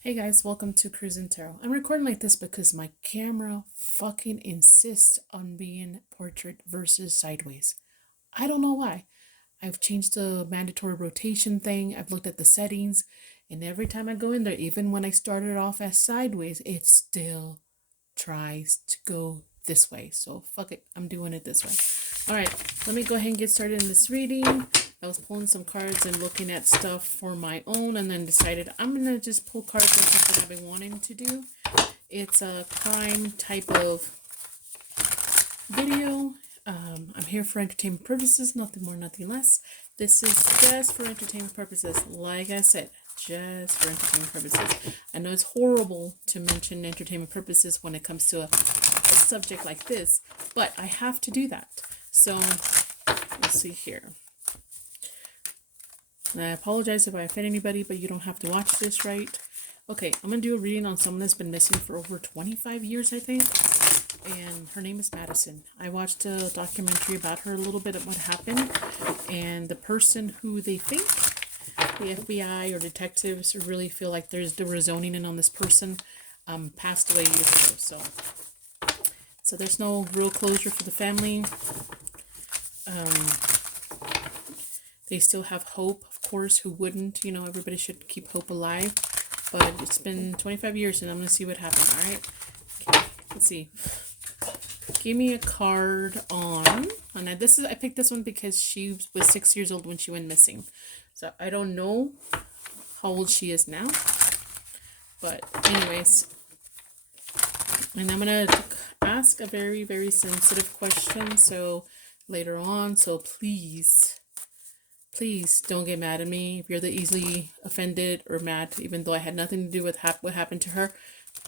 Hey guys, welcome to Cruising Tarot. I'm recording like this because my camera fucking insists on being portrait versus sideways. I don't know why. I've changed the mandatory rotation thing, I've looked at the settings, and every time I go in there, even when I started off as sideways, it still tries to go this way. So fuck it, I'm doing it this way. Alright, let me go ahead and get started in this reading. I was pulling some cards and looking at stuff for my own and then decided I'm going to just pull cards for something I've been wanting to do. It's a crime type of video. I'm here for entertainment purposes, nothing more, nothing less. This is just for entertainment purposes. Like I said, just for entertainment purposes. I know it's horrible to mention entertainment purposes when it comes to a subject like this, but I have to do that. So, let's see here. And I apologize if I offend anybody, but you don't have to watch this, right? Okay, I'm going to do a reading on someone that's been missing for over 25 years, I think. And her name is Madison. I watched a documentary about her, a little bit of what happened. And the person who they think, the FBI or detectives, really feel like they were zoning in on this person, passed away years ago. So there's no real closure for the family. They still have hope, of course. Who wouldn't? You know, everybody should keep hope alive. But it's been 25 years, and I'm going to see what happens, all right? Okay, let's see. Give me a card on... And I picked this one because she was 6 years old when she went missing. So I don't know how old she is now. But anyways. And I'm going to ask a very, very sensitive question. So later on, so please don't get mad at me. If you're the easily offended or mad, even though I had nothing to do with what happened to her,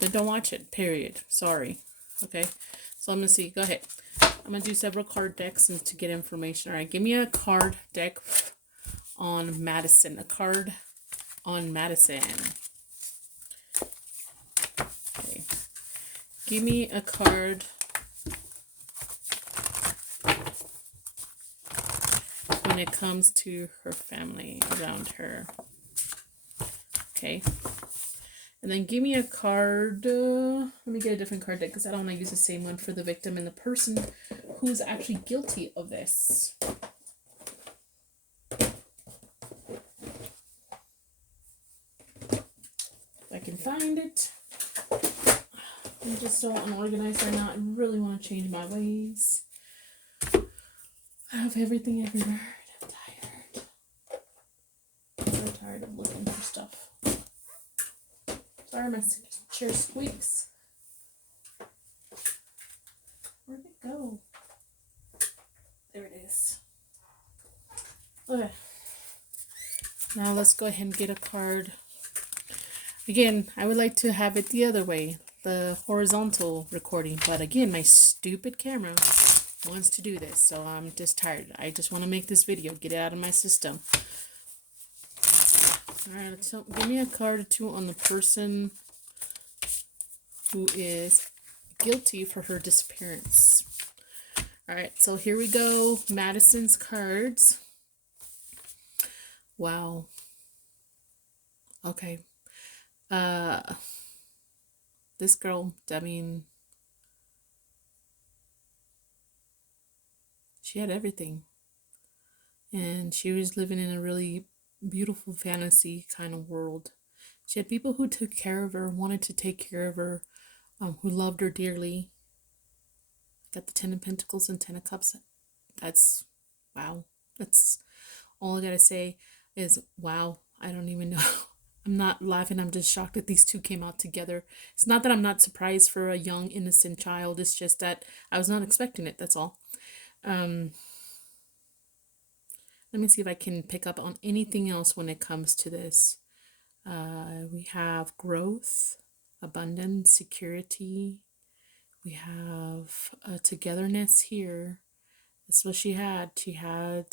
then don't watch it, period. Sorry. Okay, so I'm going to see. Go ahead. I'm going to do several card decks and to get information. All right, give me a card deck on Madison. A card on Madison. Okay. Give me a card when it comes to her family around her. Okay. And then give me a card. Let me get a different card deck because I don't want to use the same one for the victim and the person who's actually guilty of this. If I can find it. I'm just so unorganized right now. I really want to change my ways. I have everything everywhere. I'm tired. I'm so tired of looking for stuff. Sorry, my chair squeaks. Where'd it go? There it is. Okay. Now let's go ahead and get a card. Again, I would like to have it the other way, the horizontal recording. But again, my stupid camera wants to do this, so I'm just tired. I just want to make this video, get it out of my system. Alright, so give me a card or two on the person who is guilty for her disappearance. Alright, so here we go. Madison's cards. Wow. Okay. This girl, I mean, she had everything. And she was living in a really beautiful fantasy kind of world. She had people who took care of her, wanted to take care of her, who loved her dearly. Got the 10 of Pentacles and 10 of Cups. That's wow. That's all I gotta say is wow. I don't even know. I'm not laughing. I'm just shocked that these two came out together. It's not that I'm not surprised for a young, innocent child. It's just that I was not expecting it. That's all. Let me see if I can pick up on anything else when it comes to this. We have growth, abundance, security. We have togetherness here. That's what she had. She had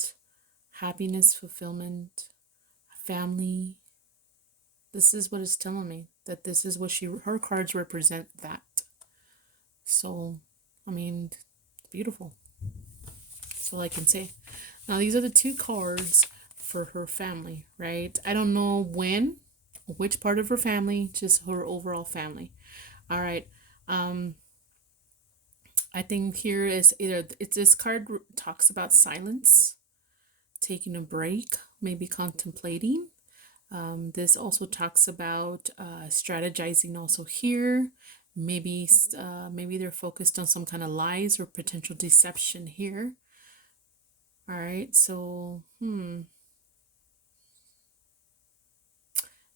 happiness, fulfillment, family. This is what it's telling me. That this is what her cards represent that. So, I mean, it's beautiful. That's all I can say. Now, these are the two cards for her family, right? I don't know when Which part of her family? Just her overall family. All right. I think here is either this card talks about silence, taking a break, maybe contemplating. This also talks about strategizing also here. Maybe maybe they're focused on some kind of lies or potential deception here. All right, so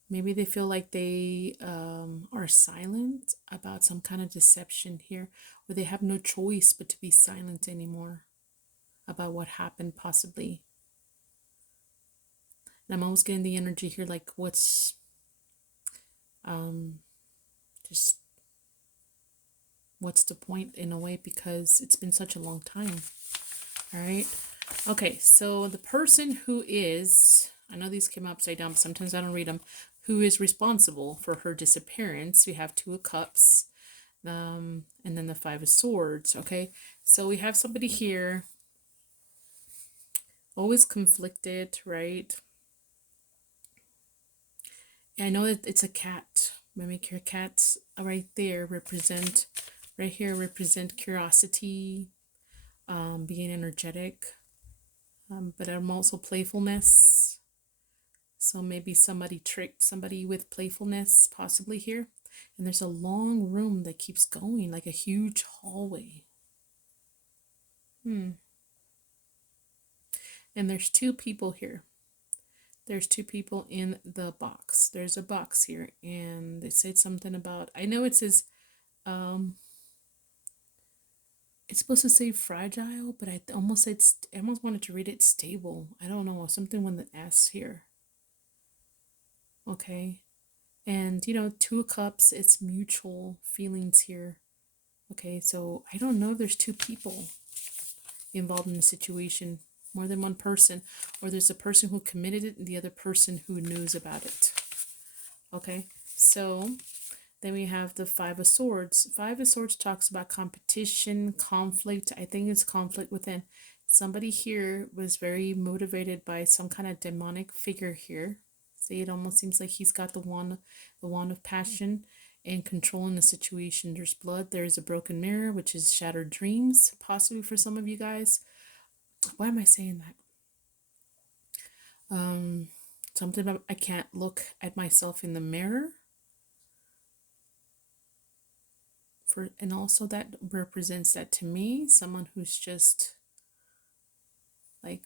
maybe they feel like they are silent about some kind of deception here, or they have no choice but to be silent anymore about what happened possibly. And I'm almost getting the energy here like what's just what's the point in a way, because it's been such a long time. All right. Okay, so the person who is, I know these came upside down, but sometimes I don't read them, who is responsible for her disappearance. We have 2 of Cups, and then the 5 of Swords. Okay, so we have somebody here always conflicted, right? And I know that it's a cat. Mimic your cats right there represent, right here represent curiosity, being energetic, but I'm also playfulness. So maybe somebody tricked somebody with playfulness possibly here. And there's a long room that keeps going, like a huge hallway. And there's 2 people here. There's 2 people in the box. There's a box here, and they said something about, I know it says, it's supposed to say fragile, but I almost wanted to read it stable. I don't know, something with the S here. Okay, and 2 of Cups, it's mutual feelings here. Okay, so I don't know if there's 2 people involved in the situation, more than one person, or there's a person who committed it and the other person who knows about it. Okay, so then we have the 5 of Swords. 5 of Swords talks about competition, conflict. I think it's conflict within. Somebody here was very motivated by some kind of demonic figure here. See, it almost seems like he's got the wand of passion and controlling the situation. There's blood. There's a broken mirror, which is shattered dreams, possibly for some of you guys. Why am I saying that? Something about I can't look at myself in the mirror. And also that represents that to me, someone who's just like,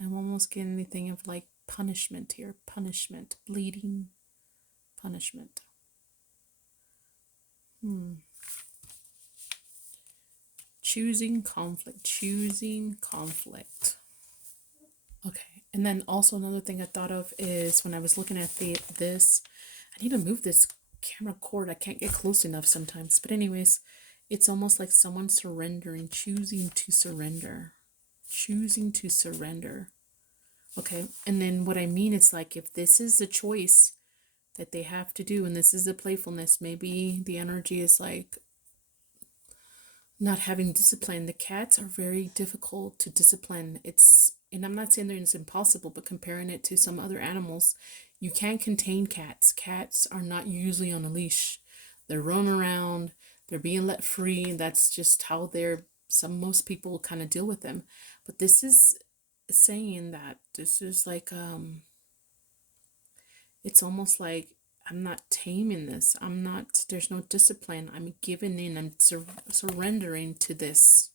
I'm almost getting anything of like punishment here, punishment, bleeding, punishment. Choosing conflict. Okay, and then also another thing I thought of is when I was looking at this, I need to move this camera cord. I can't get close enough sometimes. But anyways, it's almost like someone surrendering, choosing to surrender. Okay, and then what I mean is like if this is the choice that they have to do, and this is the playfulness, maybe the energy is like not having discipline. The cats are very difficult to discipline. And I'm not saying that it's impossible, but comparing it to some other animals, you can't contain cats. Cats are not usually on a leash. They're roaming around, they're being let free, and that's just how most people kind of deal with them. But this is saying that this is like it's almost like I'm not taming this. There's no discipline. I'm giving in. I'm surrendering to this.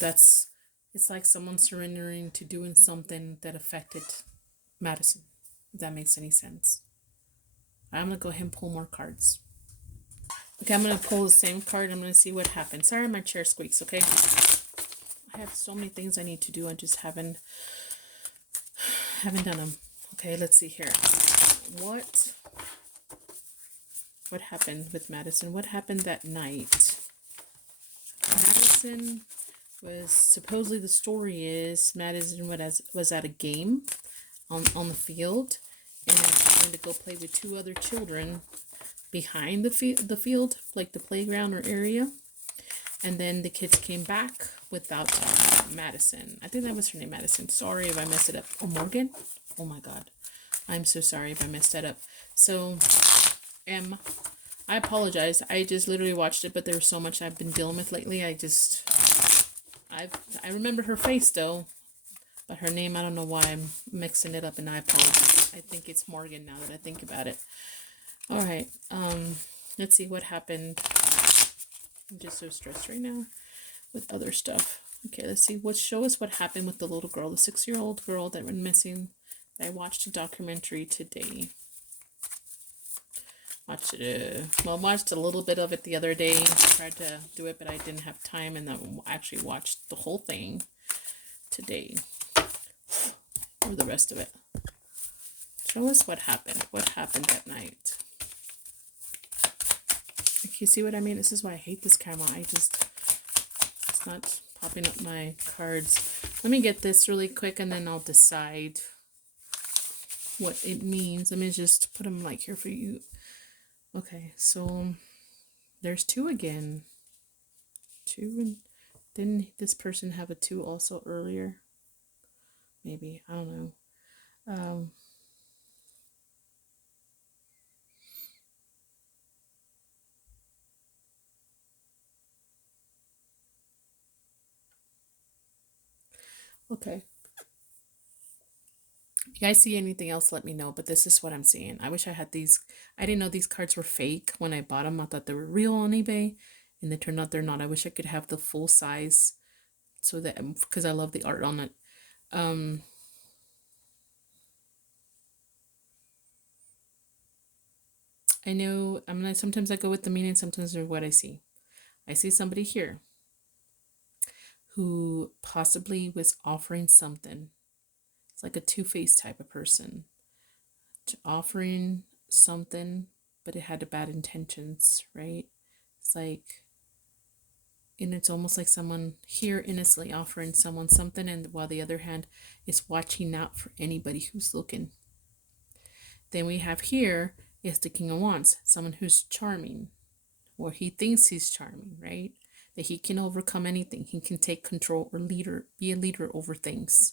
It's like someone surrendering to doing something that affected Madison, if that makes any sense. I'm going to go ahead and pull more cards. Okay, I'm going to pull the same card. I'm going to see what happens. Sorry, my chair squeaks, okay? I have so many things I need to do. I just haven't done them. Okay, let's see here. What happened with Madison? What happened that night? Madison was, supposedly the story is, Madison was at a game on the field, and trying to go play with 2 other children behind the field, like the playground or area. And then the kids came back without Madison. I think that was her name, Madison. Sorry if I messed it up. Oh, Morgan? Oh my God. I'm so sorry if I messed that up. So, M, I apologize. I just literally watched it, but there was so much I've been dealing with lately. I remember her face though, but her name, I don't know why I'm mixing it up, and I apologize. I think it's Morgan now that I think about it. All right. Let's see what happened. I'm just so stressed right now with other stuff. Okay, let's see. Show us what happened with the little girl, the 6-year-old girl that went missing. I watched a documentary today. Watched a little bit of it the other day. Tried to do it, but I didn't have time, and then actually watched the whole thing today. Or the rest of it. Show us what happened. What happened that night? Like, you see what I mean? This is why I hate this camera. It's not popping up my cards. Let me get this really quick, and then I'll decide what it means. Let me just put them like here for you. Okay, so there's 2 again. 2, and didn't this person have a 2 also earlier? Maybe, I don't know. Okay. If you guys see anything else, let me know, but this is what I'm seeing. I wish I had these. I didn't know these cards were fake when I bought them. I thought they were real on eBay, and they turned out they're not. I wish I could have the full size, so that, because I love the art on it. I know sometimes I go with the meaning, sometimes with what I see. I see somebody here who possibly was offering something. It's like a two-faced type of person, offering something, but it had bad intentions, right? It's like, and it's almost like someone here innocently offering someone something, and while the other hand is watching out for anybody who's looking. Then we have here is the King of Wands, someone who's charming, or he thinks he's charming, right? That he can overcome anything. He can take control or be a leader over things.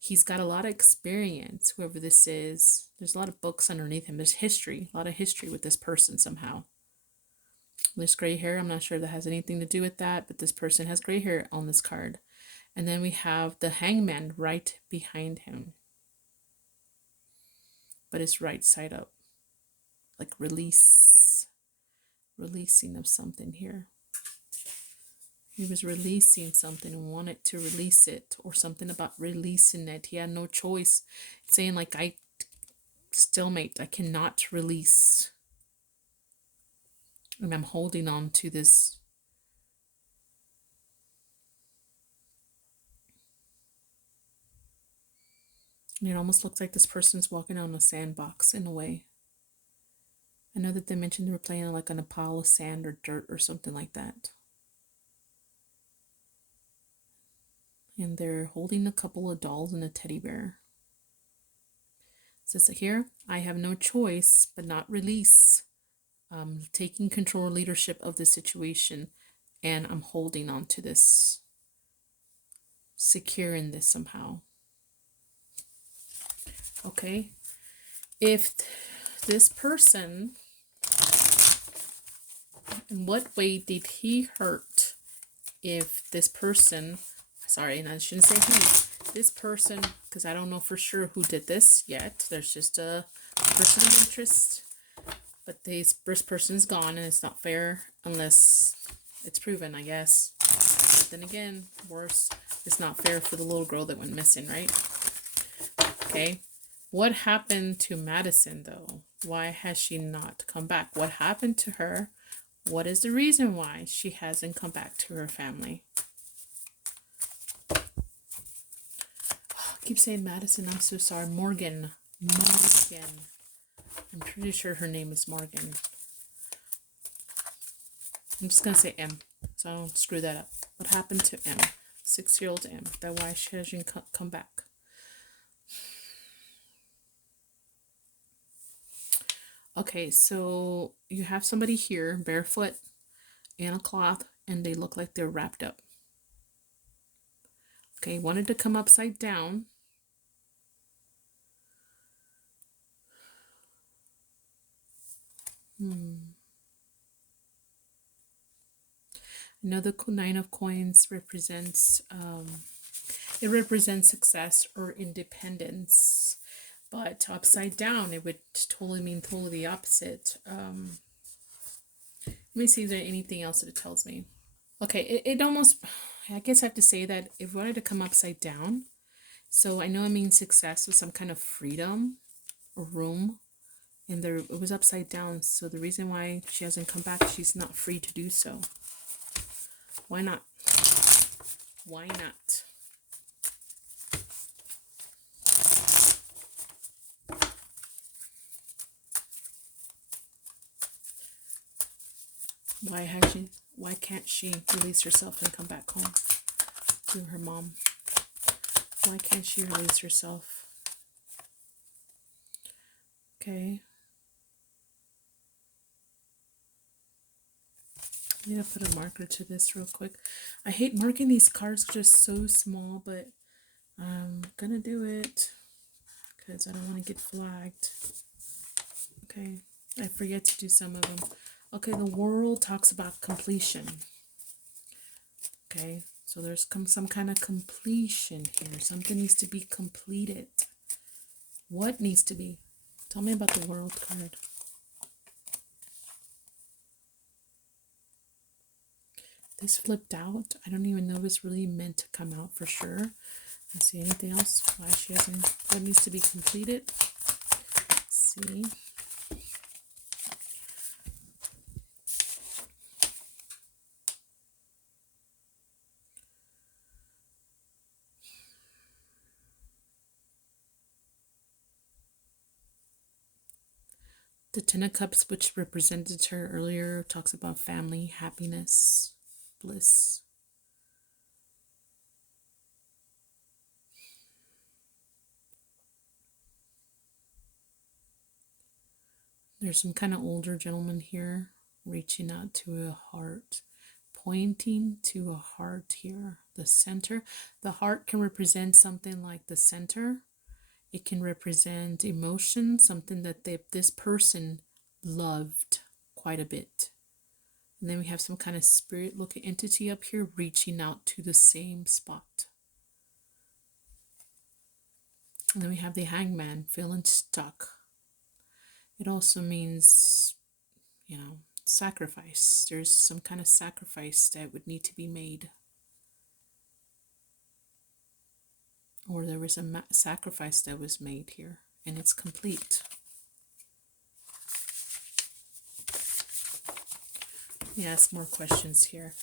He's got a lot of experience, whoever this is. There's a lot of books underneath him. There's history, a lot of history with this person somehow. There's gray hair. I'm not sure if that has anything to do with that, but this person has gray hair on this card. And then we have the Hangman right behind him, but it's right side up, like releasing of something here. He was releasing something and wanted to release it, or something about releasing it. He had no choice. It's saying like, I cannot release, and I'm holding on to this. And it almost looks like this person's walking on a sandbox in a way. I know that they mentioned they were playing like on a pile of sand or dirt or something like that. And they're holding a couple of dolls and a teddy bear. It says here, I have no choice but not release. Taking control or leadership of the situation, and I'm holding on to this, securing this somehow. Okay, if this person, in what way did he hurt? If this person, sorry, and I shouldn't say he, this person, because I don't know for sure who did this yet. There's just a person of interest, but this person's gone, and it's not fair unless it's proven, I guess. But then again, worse, it's not fair for the little girl that went missing, right? Okay. What happened to Madison, though? Why has she not come back? What happened to her? What is the reason why she hasn't come back to her family? Oh, I keep saying Madison. I'm so sorry. Morgan. I'm pretty sure her name is Morgan. I'm just going to say M, so I don't screw that up. What happened to M? 6-year-old M. That's why she hasn't come back. Okay, so you have somebody here, barefoot, in a cloth, and they look like they're wrapped up. Okay, wanted to come upside down. Another Nine of Coins represents it represents success or independence, but upside down it would totally mean totally the opposite. Let me see if there's anything else that it tells me. Okay, it almost, I guess I have to say that if we wanted to come upside down, so I know it means success with some kind of freedom or room, and there it was upside down. So the reason why she hasn't come back, she's not free to do so. Why not? Why not? Why can't she release herself and come back home to her mom? Why can't she release herself? Okay. I'm gonna put a marker to this real quick. I hate marking these cards just so small, but I'm gonna do it because I don't want to get flagged. Okay. I forget to do some of them. Okay, the world talks about completion. Okay, so there's some kind of completion here. Something needs to be completed. What needs to be? Tell me about the world card. This flipped out. I don't even know if it's really meant to come out for sure. I see anything else? Why she hasn't, what needs to be completed? Let's see. The Ten of Cups, which represented her earlier, talks about family, happiness, bliss. There's some kind of older gentleman here reaching out to a heart, pointing to a heart here. The center. The heart can represent something like the center. It can represent emotion, something that this person loved quite a bit. And then we have some kind of spirit looking entity up here reaching out to the same spot. And then we have the hangman feeling stuck. It also means, sacrifice. There's some kind of sacrifice that would need to be made. Or there was a sacrifice that was made here, and it's complete. Let me ask more questions here.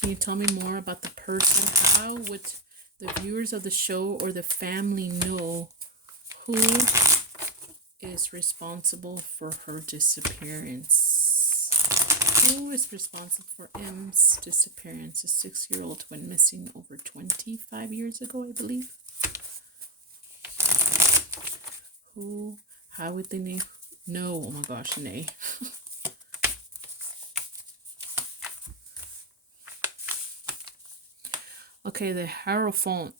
Can you tell me more about the person? How would the viewers of the show or the family know who is responsible for her disappearance? Who is responsible for M's disappearance? A 6-year-old went missing over 25 years ago, I believe. Who? How would they know? Oh my gosh, nay. Okay, the Hierophant.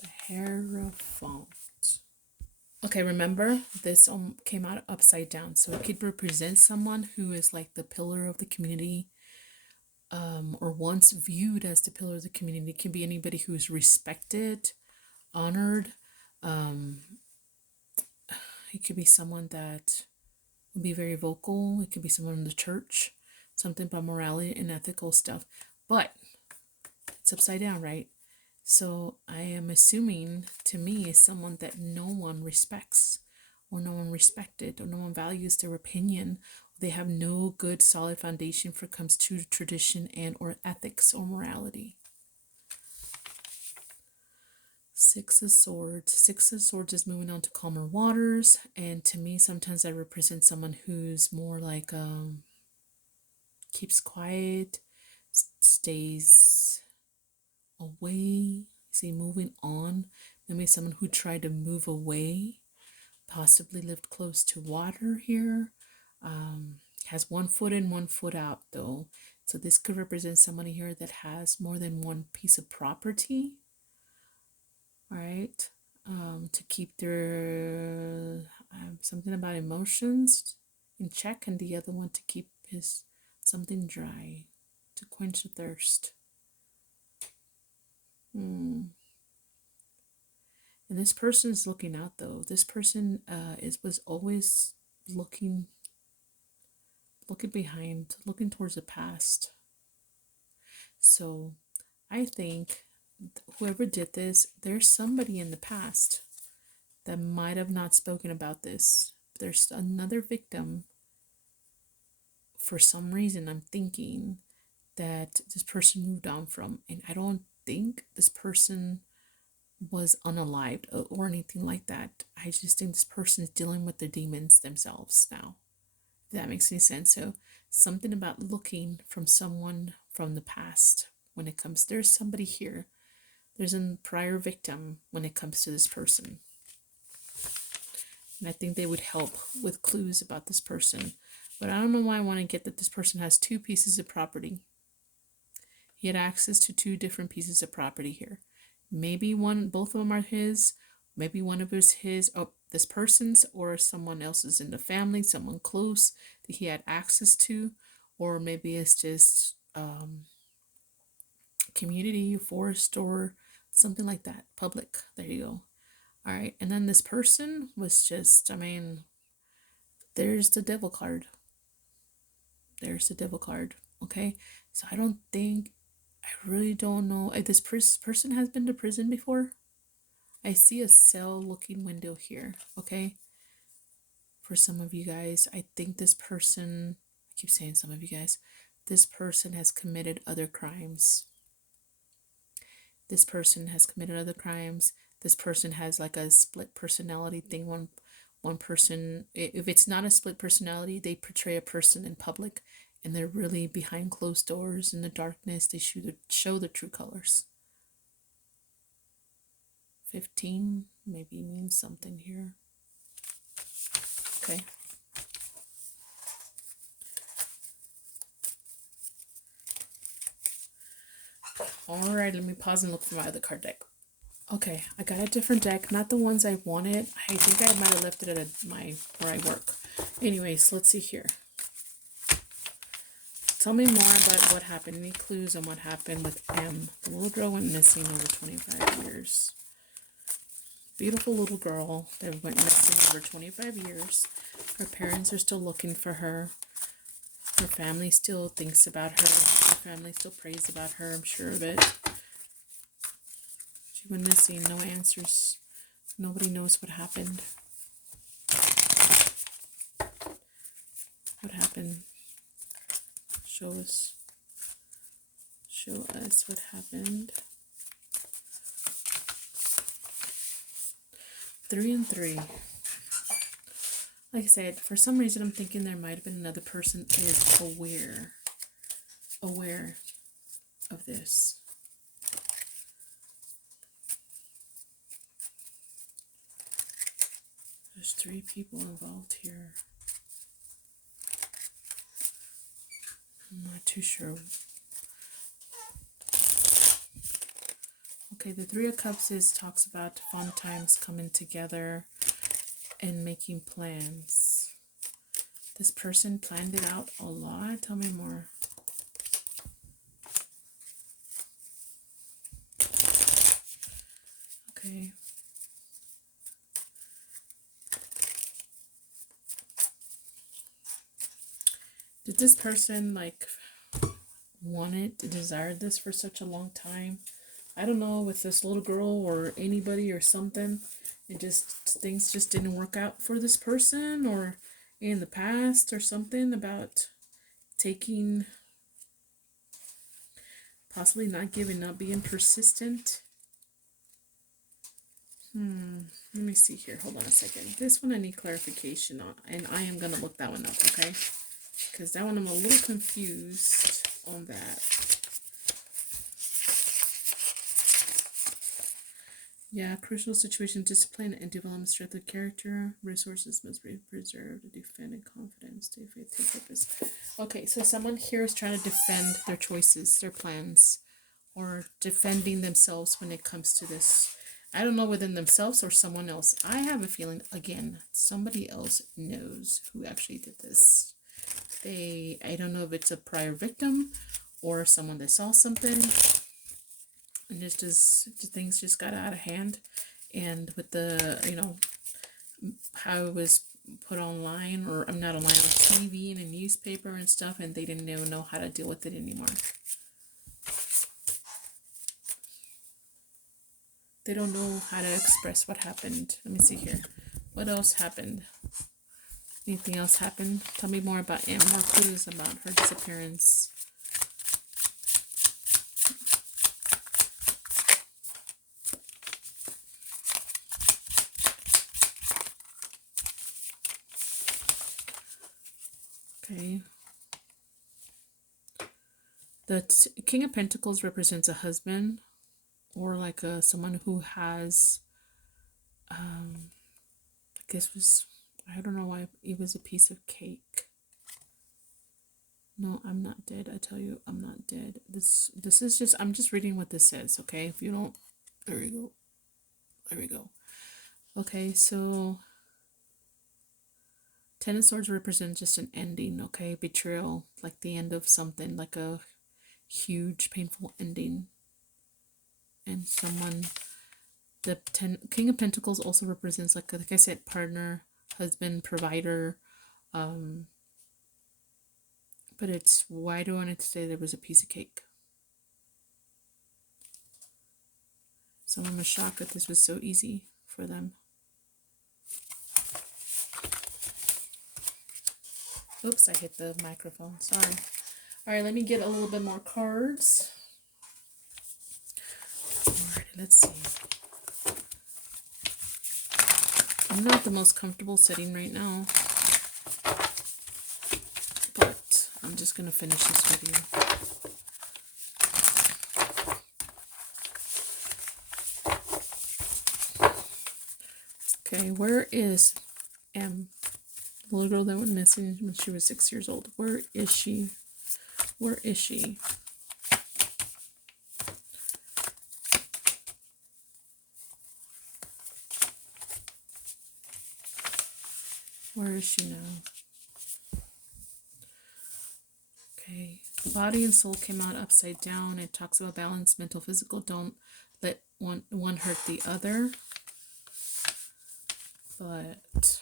The Hierophant. Okay, remember, this came out upside down. So it could represent someone who is like the pillar of the community, or once viewed as the pillar of the community. It can be anybody who's respected, honored. It could be someone that will be very vocal. It could be someone in the church, something about morality and ethical stuff. But it's upside down, right? So I am assuming, to me, is someone that no one respects, or no one respected, or no one values their opinion. They have no good solid foundation for comes to tradition and or ethics or morality. Six of Swords. Six of Swords is moving on to calmer waters, and to me, sometimes that represents someone who's more like keeps quiet, stays away. See, moving on. Maybe someone who tried to move away, possibly lived close to water here. Has 1 foot in, 1 foot out though. So this could represent somebody here that has more than one piece of property. All right. To keep their something about emotions in check, and the other one to keep his something dry, to quench the thirst. And this person is looking out though. This person was always looking behind, looking towards the past. So I think whoever did this, there's somebody in the past that might have not spoken about this. There's another victim. For some reason, I'm thinking that this person moved on from, and I don't think this person was unalived or anything like that. I just think this person is dealing with the demons themselves now. If that makes any sense. So something about looking from someone from the past when it comes, there's somebody here. There's a prior victim when it comes to this person. And I think they would help with clues about this person. But I don't know why I want to get that this person has 2 pieces of property. He had access to 2 different pieces of property here. Maybe both of them are his. Maybe one of is his, this person's, or someone else's in the family, someone close that he had access to. Or maybe it's just community, forest, or something like that. Public. There you go. All right. And then this person was just, there's the devil card. There's the devil card. Okay. So I really don't know. This person has been to prison before. I see a cell looking window here. Okay. For some of you guys, I think this person, I keep saying some of you guys, this person has committed other crimes. This person has committed other crimes. This person has like a split personality thing. One person, if it's not a split personality, they portray a person in public and they're really behind closed doors in the darkness. They show the true colors. 15 maybe means something here. Okay. All right, let me pause and look for my other card deck. Okay, I got a different deck, not the ones I wanted. I think I might have left it at where I work. Anyways, let's see here. Tell me more about what happened. Any clues on what happened with M? The little girl went missing over 25 years. Beautiful little girl that went missing over 25 years. Her parents are still looking for her. Her family still thinks about her. Her family still prays about her, I'm sure of it. She went missing, no answers. Nobody knows what happened. What happened? Show us. Show us what happened. 3 and 3. Like I said, for some reason I'm thinking there might have been another person is aware of this. There's 3 people involved here. I'm not too sure. Okay, the 3 of Cups talks about fun times coming together and making plans. This person planned it out a lot. Tell me more. Okay. Did this person desired this for such a long time? I don't know, with this little girl or anybody or something. Things just didn't work out for this person, or in the past or something about taking, possibly not giving up, being persistent. Let me see here. Hold on a second. This one I need clarification on, and I am going to look that one up, okay? Because that one I'm a little confused on that. Yeah, crucial situation, discipline and development, strength of character, resources must be preserved, defend and confidence, stay faith to purpose. Okay, so someone here is trying to defend their choices, their plans, or defending themselves when it comes to this. I don't know, within themselves or someone else. I have a feeling, again, somebody else knows who actually did this. I don't know if it's a prior victim or someone that saw something. And things just got out of hand. And with the, how it was put online, or I'm not online, on TV and a newspaper and stuff, and they didn't even know how to deal with it anymore. They don't know how to express what happened. Let me see here. What else happened? Anything else happened? Tell me more about Em. More clues about her disappearance. Okay. The King of Pentacles represents a husband, or like someone who has, I don't know why it was a piece of cake. No, I'm not dead. I tell you, I'm not dead. This is just, I'm just reading what this says, okay? If you don't, there we go. There we go. Okay, so Ten of Swords represents just an ending, okay? Betrayal, like the end of something, like a huge, painful ending. And someone, the King of Pentacles also represents, like I said, partner, husband, provider. But it's, why do I want to say there was a piece of cake? Someone was shocked that this was so easy for them. Oops, I hit the microphone. Sorry. All right, let me get a little bit more cards. All right, let's see. I'm not the most comfortable setting right now, but I'm just going to finish this video. Okay, where is Em? The little girl that went missing when she was 6 years old. Where is she? Where is she? Where is she now? Okay. Body and soul came out upside down. It talks about balance, mental, physical. Don't let one hurt the other. But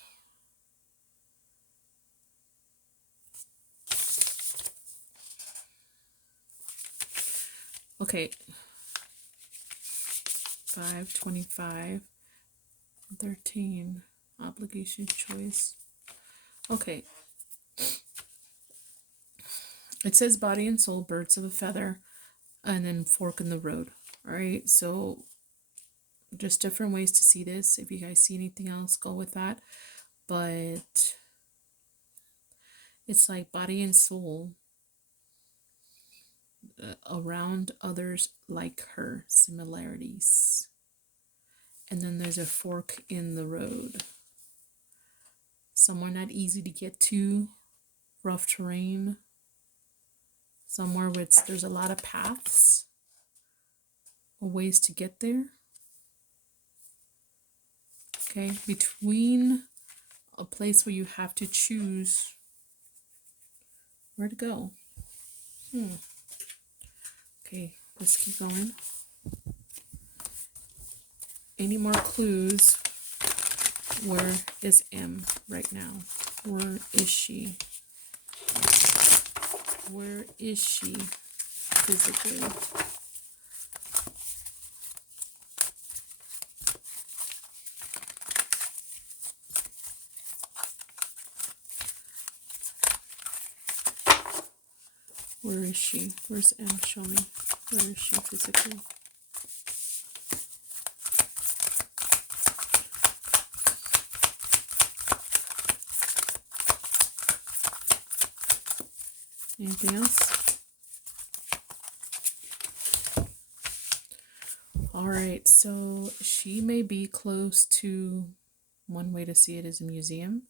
okay. 5, 25, 13. Obligation, choice. Okay. It says body and soul, birds of a feather, and then fork in the road. All right. So just different ways to see this. If you guys see anything else, go with that. But it's like body and soul around others like her, similarities. And then there's a fork in the road. Somewhere not easy to get to, rough terrain. Somewhere where there's a lot of paths or ways to get there. Okay, between a place where you have to choose where to go. Okay, let's keep going. Any more clues? Where is Em right now? Where is she? Where is she physically? Where is she? Where's Em? Show me. Where is she physically? Anything else? All right, so she may be close to, one way to see it is a museum,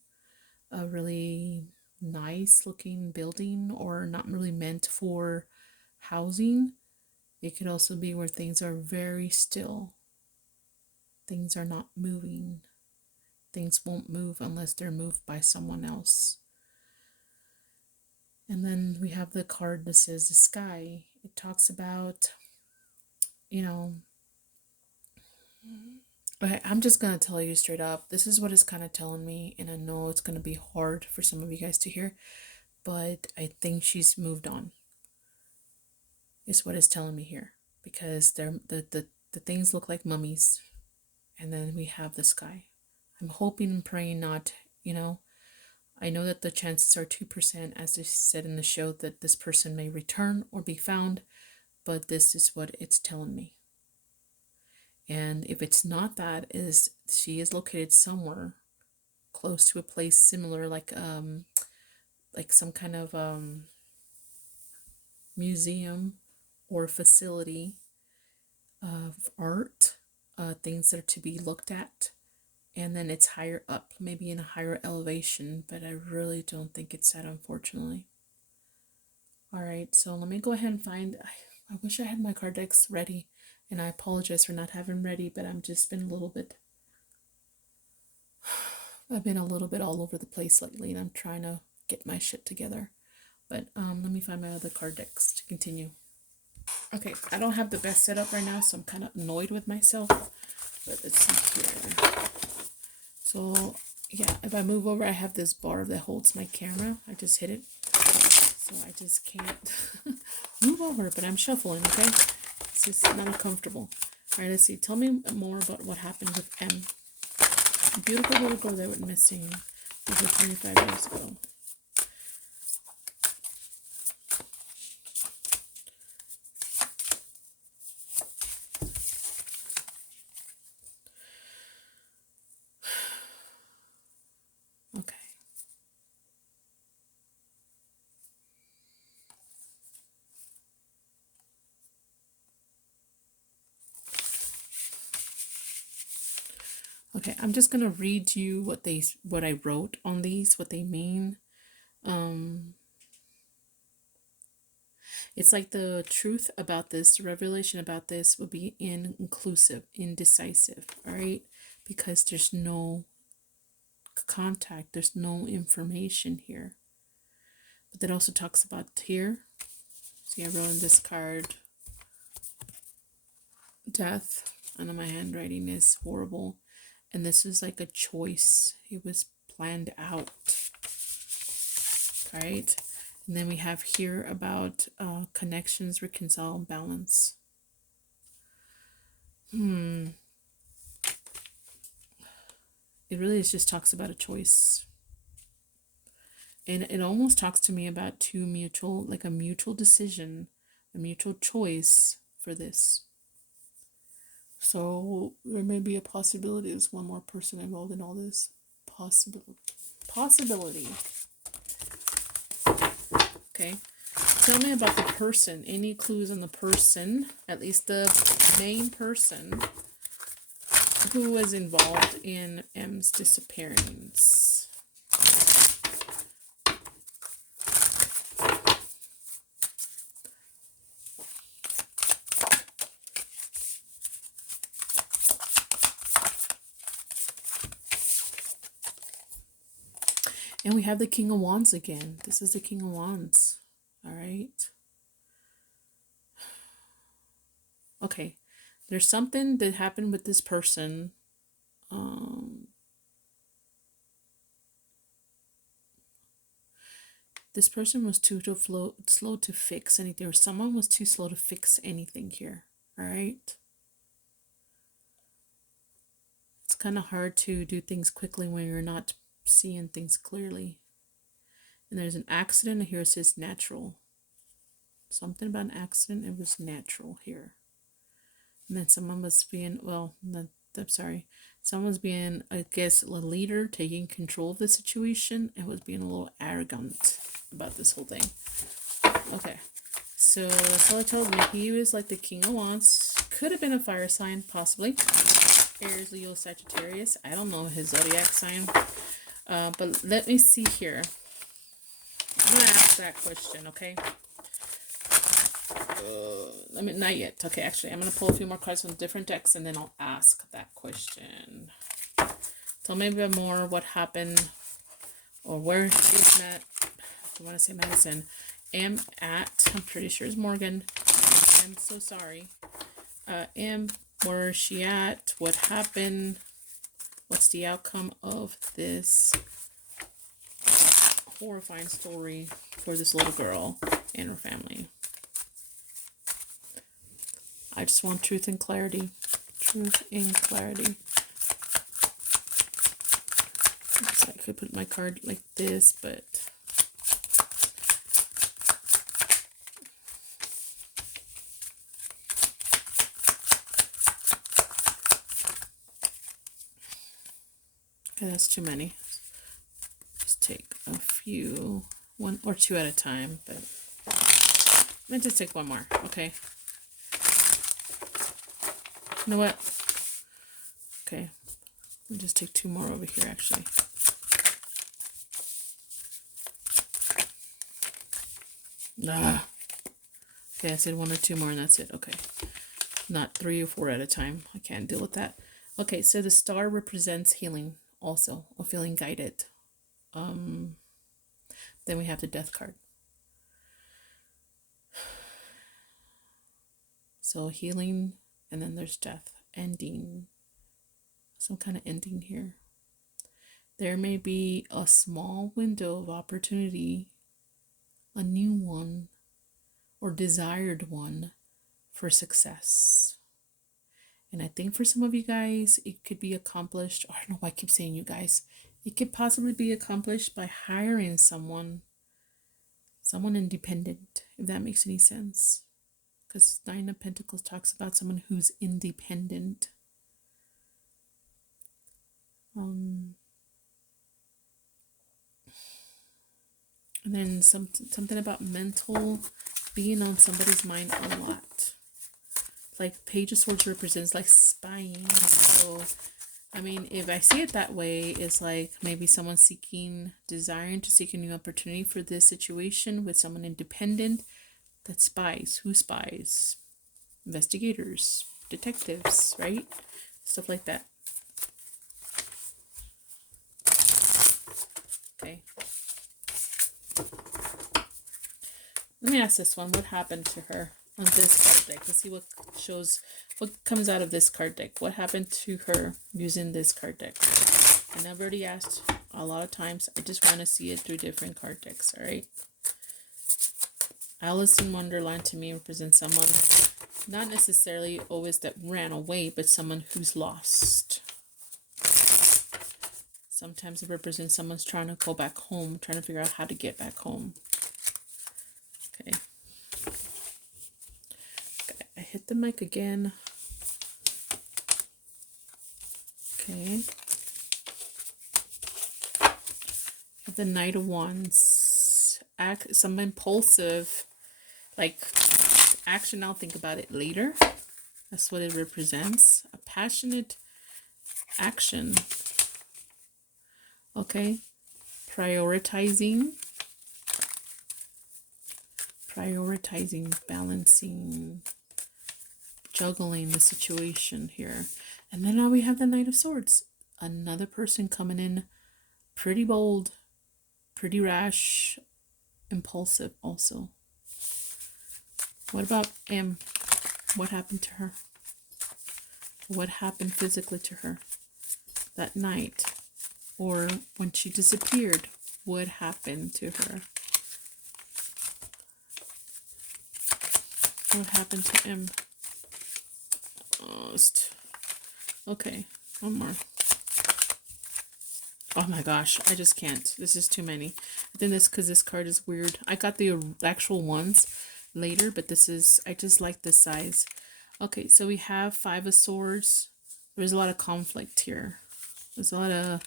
a really nice looking building, or not really meant for housing. It could also be where things are very still. Things are not moving. Things won't move unless they're moved by someone else. And then we have the card that says the sky. It talks about, you know, okay, I'm just going to tell you straight up. This is what it's kind of telling me, and I know it's going to be hard for some of you guys to hear, but I think she's moved on. Is what it's telling me here, because the things look like mummies, and then we have the sky. I'm hoping and praying not, I know that the chances are 2%, as they said in the show, that this person may return or be found, but this is what it's telling me. And if it's not that, is she is located somewhere close to a place similar, like some kind of museum or facility of art, things that are to be looked at. And then it's higher up, maybe in a higher elevation, but I really don't think it's that, unfortunately. All right, so let me go ahead and find, I wish I had my card decks ready, and I apologize for not having ready, but I've been a little bit all over the place lately, and I'm trying to get my shit together. But let me find my other card decks to continue. Okay, I don't have the best setup right now, so I'm kind of annoyed with myself. But let's see here. So, yeah, if I move over, I have this bar that holds my camera. I just hit it. So I just can't move over, but I'm shuffling, okay? It's just not comfortable. All right, let's see. Tell me more about what happened with M. A beautiful little girl that went missing over 25 years ago. Okay. Okay, I'm just gonna read you what I wrote on these, what they mean. It's like the truth about this, the revelation about this would be inclusive, indecisive, all right? Because there's no contact, there's no information here. But that also talks about here. See, I wrote on this card, death. I know my handwriting is horrible. And this is like a choice. It was planned out. All right. And then we have here about connections, reconcile, and balance. It really just talks about a choice. And it almost talks to me about a mutual decision, a mutual choice for this. So there may be a possibility there's one more person involved in all this. Possibility. Okay. Tell me about the person. Any clues on the person, at least the main person who was involved in M's disappearance. And we have the King of Wands again. This is the King of Wands. All right. Okay. There's something that happened with this person. This person was slow to fix anything, or someone was too slow to fix anything here. All right. It's kind of hard to do things quickly when you're not seeing things clearly. And there's an accident here. It says natural. Something about an accident. It was natural here. And then someone was being, someone's being, I guess, a leader, taking control of the situation, and was being a little arrogant about this whole thing. Okay. So that's all I told me. He was like the King of Wands. could have been a fire sign, possibly. Aries, Leo, Sagittarius. I don't know his zodiac sign. But let me see here. I'm going to ask that question, okay? Not yet. Okay, actually, I'm going to pull a few more cards from different decks, and then I'll ask that question. Tell me a bit more what happened, or where he's met. I want to say Madison. I'm pretty sure it's Morgan. I'm so sorry. Where is she at? What happened? What's the outcome of this horrifying story for this little girl and her family? I just want truth and clarity. Truth and clarity. So I could put my card like this, but okay, that's too many. Just take a few, one or two at a time, but let's just take one more, okay? You know what? Okay, I'll just take two more over here, actually. Ah. Okay, I said one or two more and that's it. Okay. Not 3 or 4 at a time. I can't deal with that. Okay, so the star represents healing also, or feeling guided. Then we have the death card. So healing, and then there's death, ending. Some kind of ending here. There may be a small window of opportunity, a new one, or desired one for success. And I think for some of you guys, it could be accomplished. I don't know why I keep saying you guys. It could possibly be accomplished by hiring someone independent, if that makes any sense. Because 9 of Pentacles talks about someone who's independent. And then something about mental, being on somebody's mind a lot. Like Page of Swords represents like spying. So, I mean, if I see it that way, it's like maybe someone desiring to seek a new opportunity for this situation with someone independent that spies. Who spies? Investigators, detectives, right? Stuff like that. Okay. Let me ask this one. What happened to her on this card deck? Let's see what comes out of this card deck. What happened to her using this card deck? And I've already asked a lot of times. I just want to see it through different card decks, all right? Alice in Wonderland to me represents someone, not necessarily always that ran away, but someone who's lost. Sometimes it represents someone's trying to go back home, trying to figure out how to get back home. Okay. Okay, I hit the mic again. Okay. The Knight of Wands. Some impulsive, like action. I'll think about it later. That's what it represents. A passionate action. Okay. Prioritizing, balancing, juggling the situation here. And then now we have the Knight of Swords. Another person coming in pretty bold, pretty rash, impulsive also. What about M? What happened to her? What happened physically to her that night? Or when she disappeared, what happened to her? What happened to M? Okay, one more. Oh my gosh, I just can't. This is too many. I think that's because this card is weird. I got the actual ones later, but this is, I just like this size. Okay, so we have 5 of Swords. There's a lot of conflict here. There's a lot of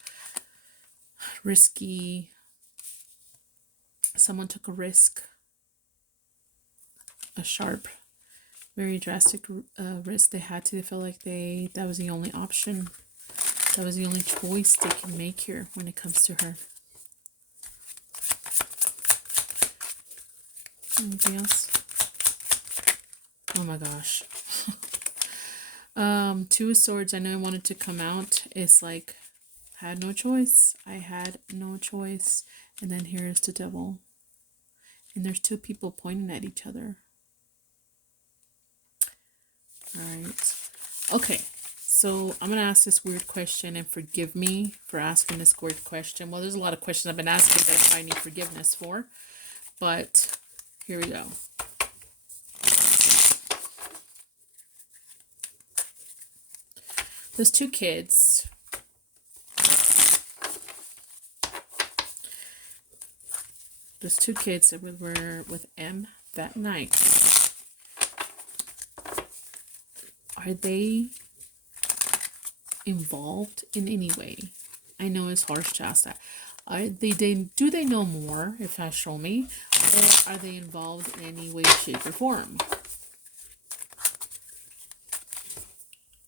risky. Someone took a risk. A sharp very drastic risk they had to. They felt like that was the only option. That was the only choice they can make here when it comes to her. Anything else? Oh my gosh. Two of Swords. I know I wanted to come out. It's like, I had no choice. I had no choice. And then here's the Devil. And there's two people pointing at each other. Alright. Okay. So I'm going to ask this weird question, and forgive me for asking this weird question. Well, there's a lot of questions I've been asking that I probably need forgiveness for. But here we go. Those two kids. Those two kids that were with M that night. Are they involved in any way? I know it's harsh to ask that. Do they know more, if I show me, or are they involved in any way, shape, or form?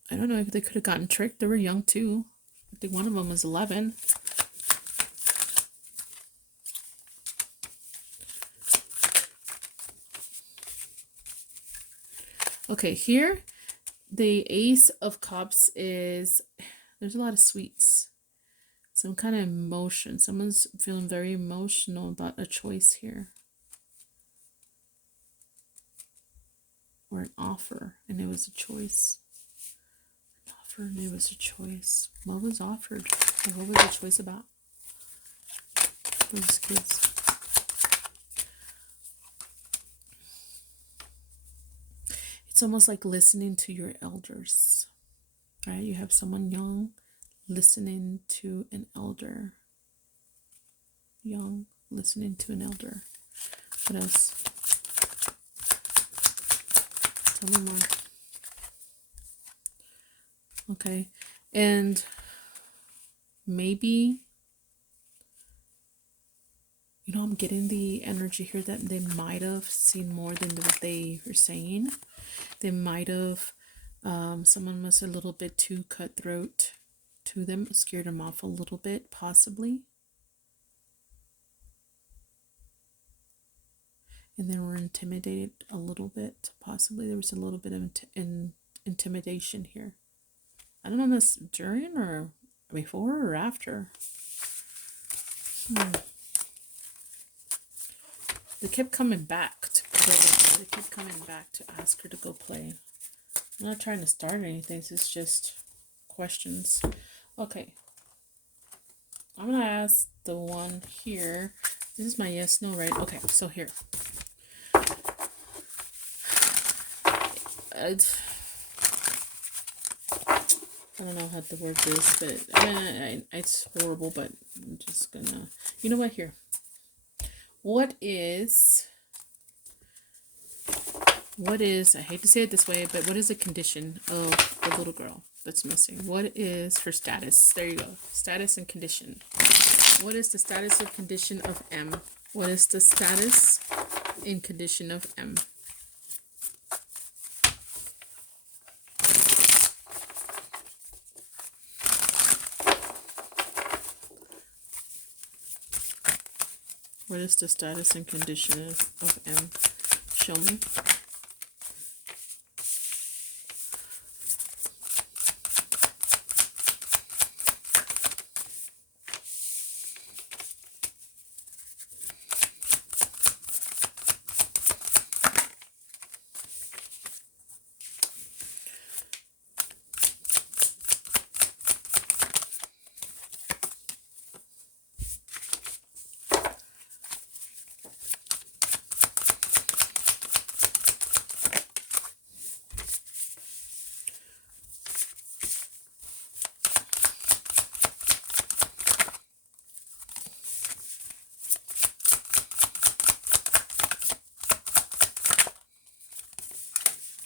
I don't know if they could have gotten tricked. They were young too. I think one of them was 11. Okay, here the Ace of Cups is, there's a lot of sweets. Some kind of emotion. Someone's feeling very emotional about a choice here. Or an offer, and it was a choice. An offer, and it was a choice. What was offered? Or what was the choice about? Those kids. It's almost like listening to your elders, right? You have someone young listening to an elder. Young listening to an elder. What else? Tell me more. Okay. And maybe, you know, I'm getting the energy here that they might have seen more than what they were saying. They might have, someone was a little bit too cutthroat to them, scared them off a little bit, possibly. And they were intimidated a little bit, possibly. There was a little bit of intimidation here. I don't know if that's during or before or after. They kept coming back to play. They kept coming back to ask her to go play. I'm not trying to start anything. It's just questions. Okay. I'm going to ask the one here. This is my yes, no, right? Okay, so here. I don't know how to word this, but I mean, it's horrible, but I'm just going to... You know what? Here. What is, I hate to say it this way, but what is the condition of the little girl that's missing? What is her status? There you go. Status and condition. What is the status and condition of M? What is the status and condition of M? What is the status and condition of M? Show me.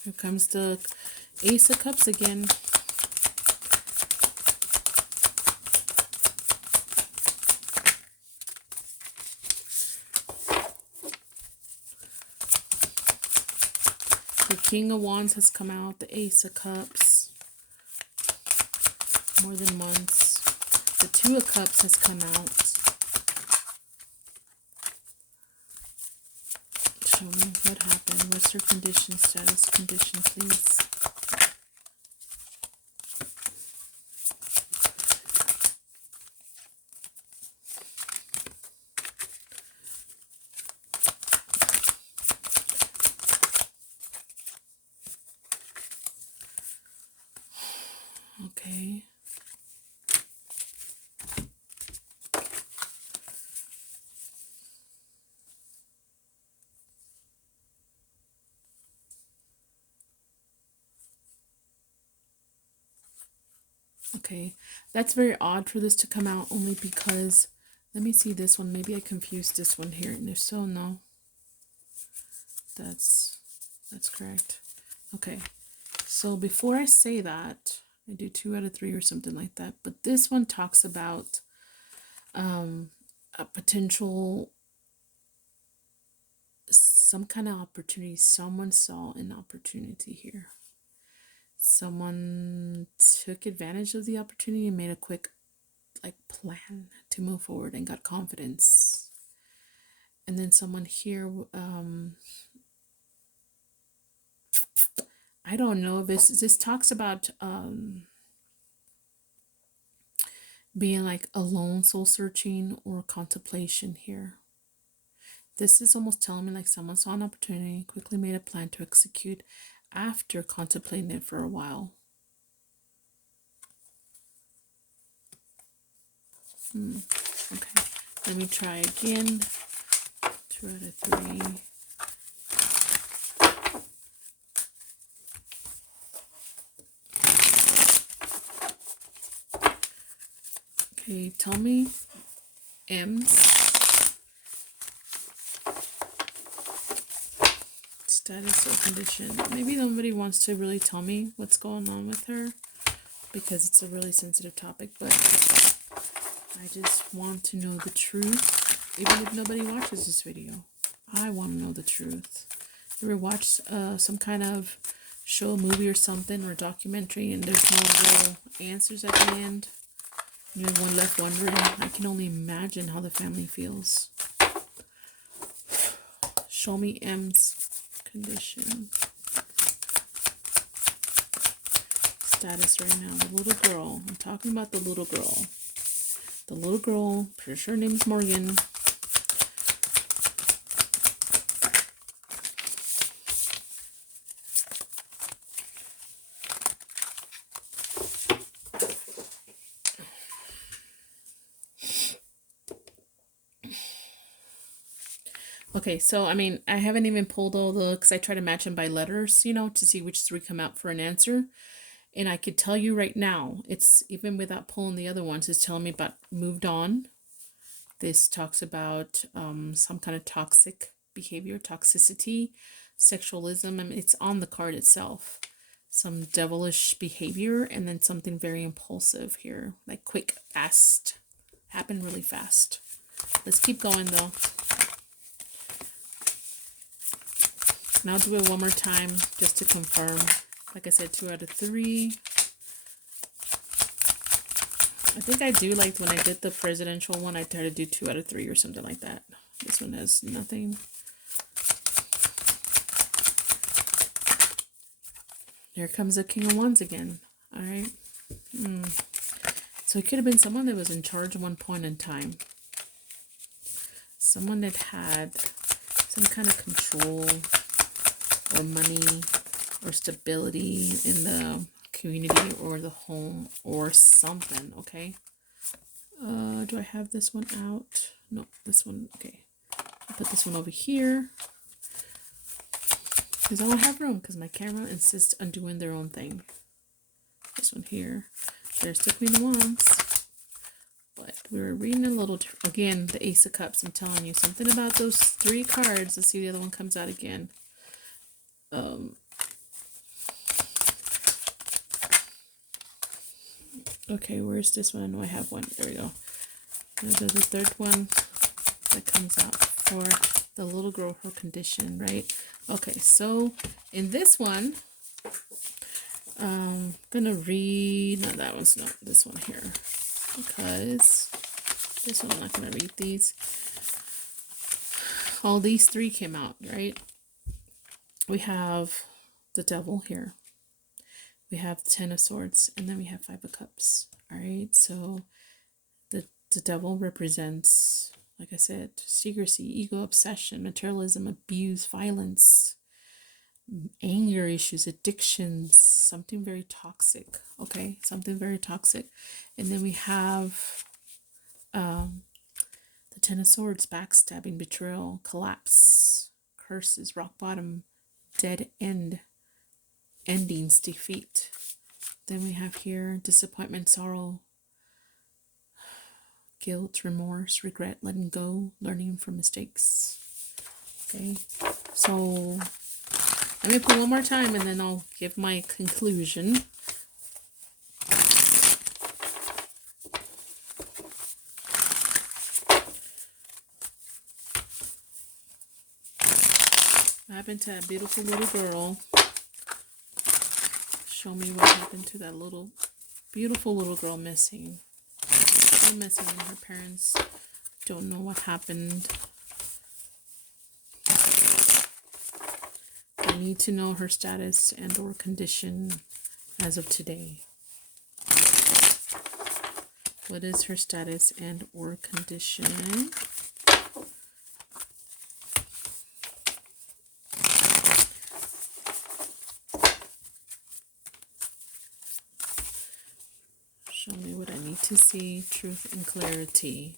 Here comes the Ace of Cups again. The King of Wands has come out. The Ace of Cups. More than once. The Two of Cups has come out. Show me what happened. What's your condition, status, condition, please? Okay. Okay, that's very odd for this to come out, only because, let me see this one. Maybe I confused this one here, and if so, no. That's correct. Okay, so before I say that, I do 2 out of 3 or something like that. But this one talks about a potential, some kind of opportunity. Someone saw an opportunity here. Someone took advantage of the opportunity and made a quick plan to move forward and got confidence. And then someone here, I don't know, this talks about being like alone, soul searching, or contemplation here. This is almost telling me like someone saw an opportunity, quickly made a plan to execute after contemplating it for a while. Okay, let me try again. 2 out of 3. Okay, tell me, M's status or condition. Maybe nobody wants to really tell me what's going on with her because it's a really sensitive topic, but I just want to know the truth, even if nobody watches this video. I want to know the truth. You ever watch some kind of show, movie or something, or documentary, and there's no real answers at the end? You're one left wondering. I can only imagine how the family feels. Show me M's condition. Status right now. The little girl. I'm talking about the little girl. The little girl, pretty sure her name's Morgan. Okay, so I mean, I haven't even pulled all the, because I try to match them by letters, you know, to see which 3 come out for an answer. And I could tell you right now, it's even without pulling the other ones, it's telling me about moved on. This talks about some kind of toxic behavior, toxicity, sexualism. I mean, it's on the card itself. Some devilish behavior, and then something very impulsive here, like quick, fast, happened really fast. Let's keep going though. And I'll do it one more time just to confirm. Like I said, 2 out of 3. I think I do, like when I did the presidential one, I tried to do 2 out of 3 or something like that. This one has nothing. Here comes the King of Wands again. All right. So it could have been someone that was in charge at one point in time. Someone that had some kind of control or money or stability in the community or the home or something. Okay. Do I have this one out? No, this one. Okay. I'll put this one over here because I don't have room because my camera insists on doing their own thing. This one here. There's the Queen of Wands. But we're reading a little, again, the Ace of Cups. I'm telling you something about those 3 cards. Let's see, the other one comes out again. Okay, where's this one? I know I have one. There we go. There's the 3rd one that comes out for the little girl, her condition, right? Okay, so In this one, I'm gonna read, no, that one's not, this one here, because this one I'm not gonna read these. All these three came out, right? We have the Devil here. We have the Ten of Swords, and then we have Five of Cups. All right, so the Devil represents, like I said, secrecy, ego, obsession, materialism, abuse, violence, anger issues, addictions, something very toxic. Okay, something very toxic. And then we have the Ten of Swords, backstabbing, betrayal, collapse, curses, rock bottom, dead end, endings, defeat. Then we have here disappointment, sorrow, guilt, remorse, regret, letting go, learning from mistakes. Okay, so let me pull one more time and then I'll give my conclusion. What happened to that beautiful little girl? Show me what happened to that little beautiful little girl missing. Still missing. Her parents don't know what happened. I need to know her status and or condition as of today. What is her status and or condition? Show me what I need to see. Truth and clarity.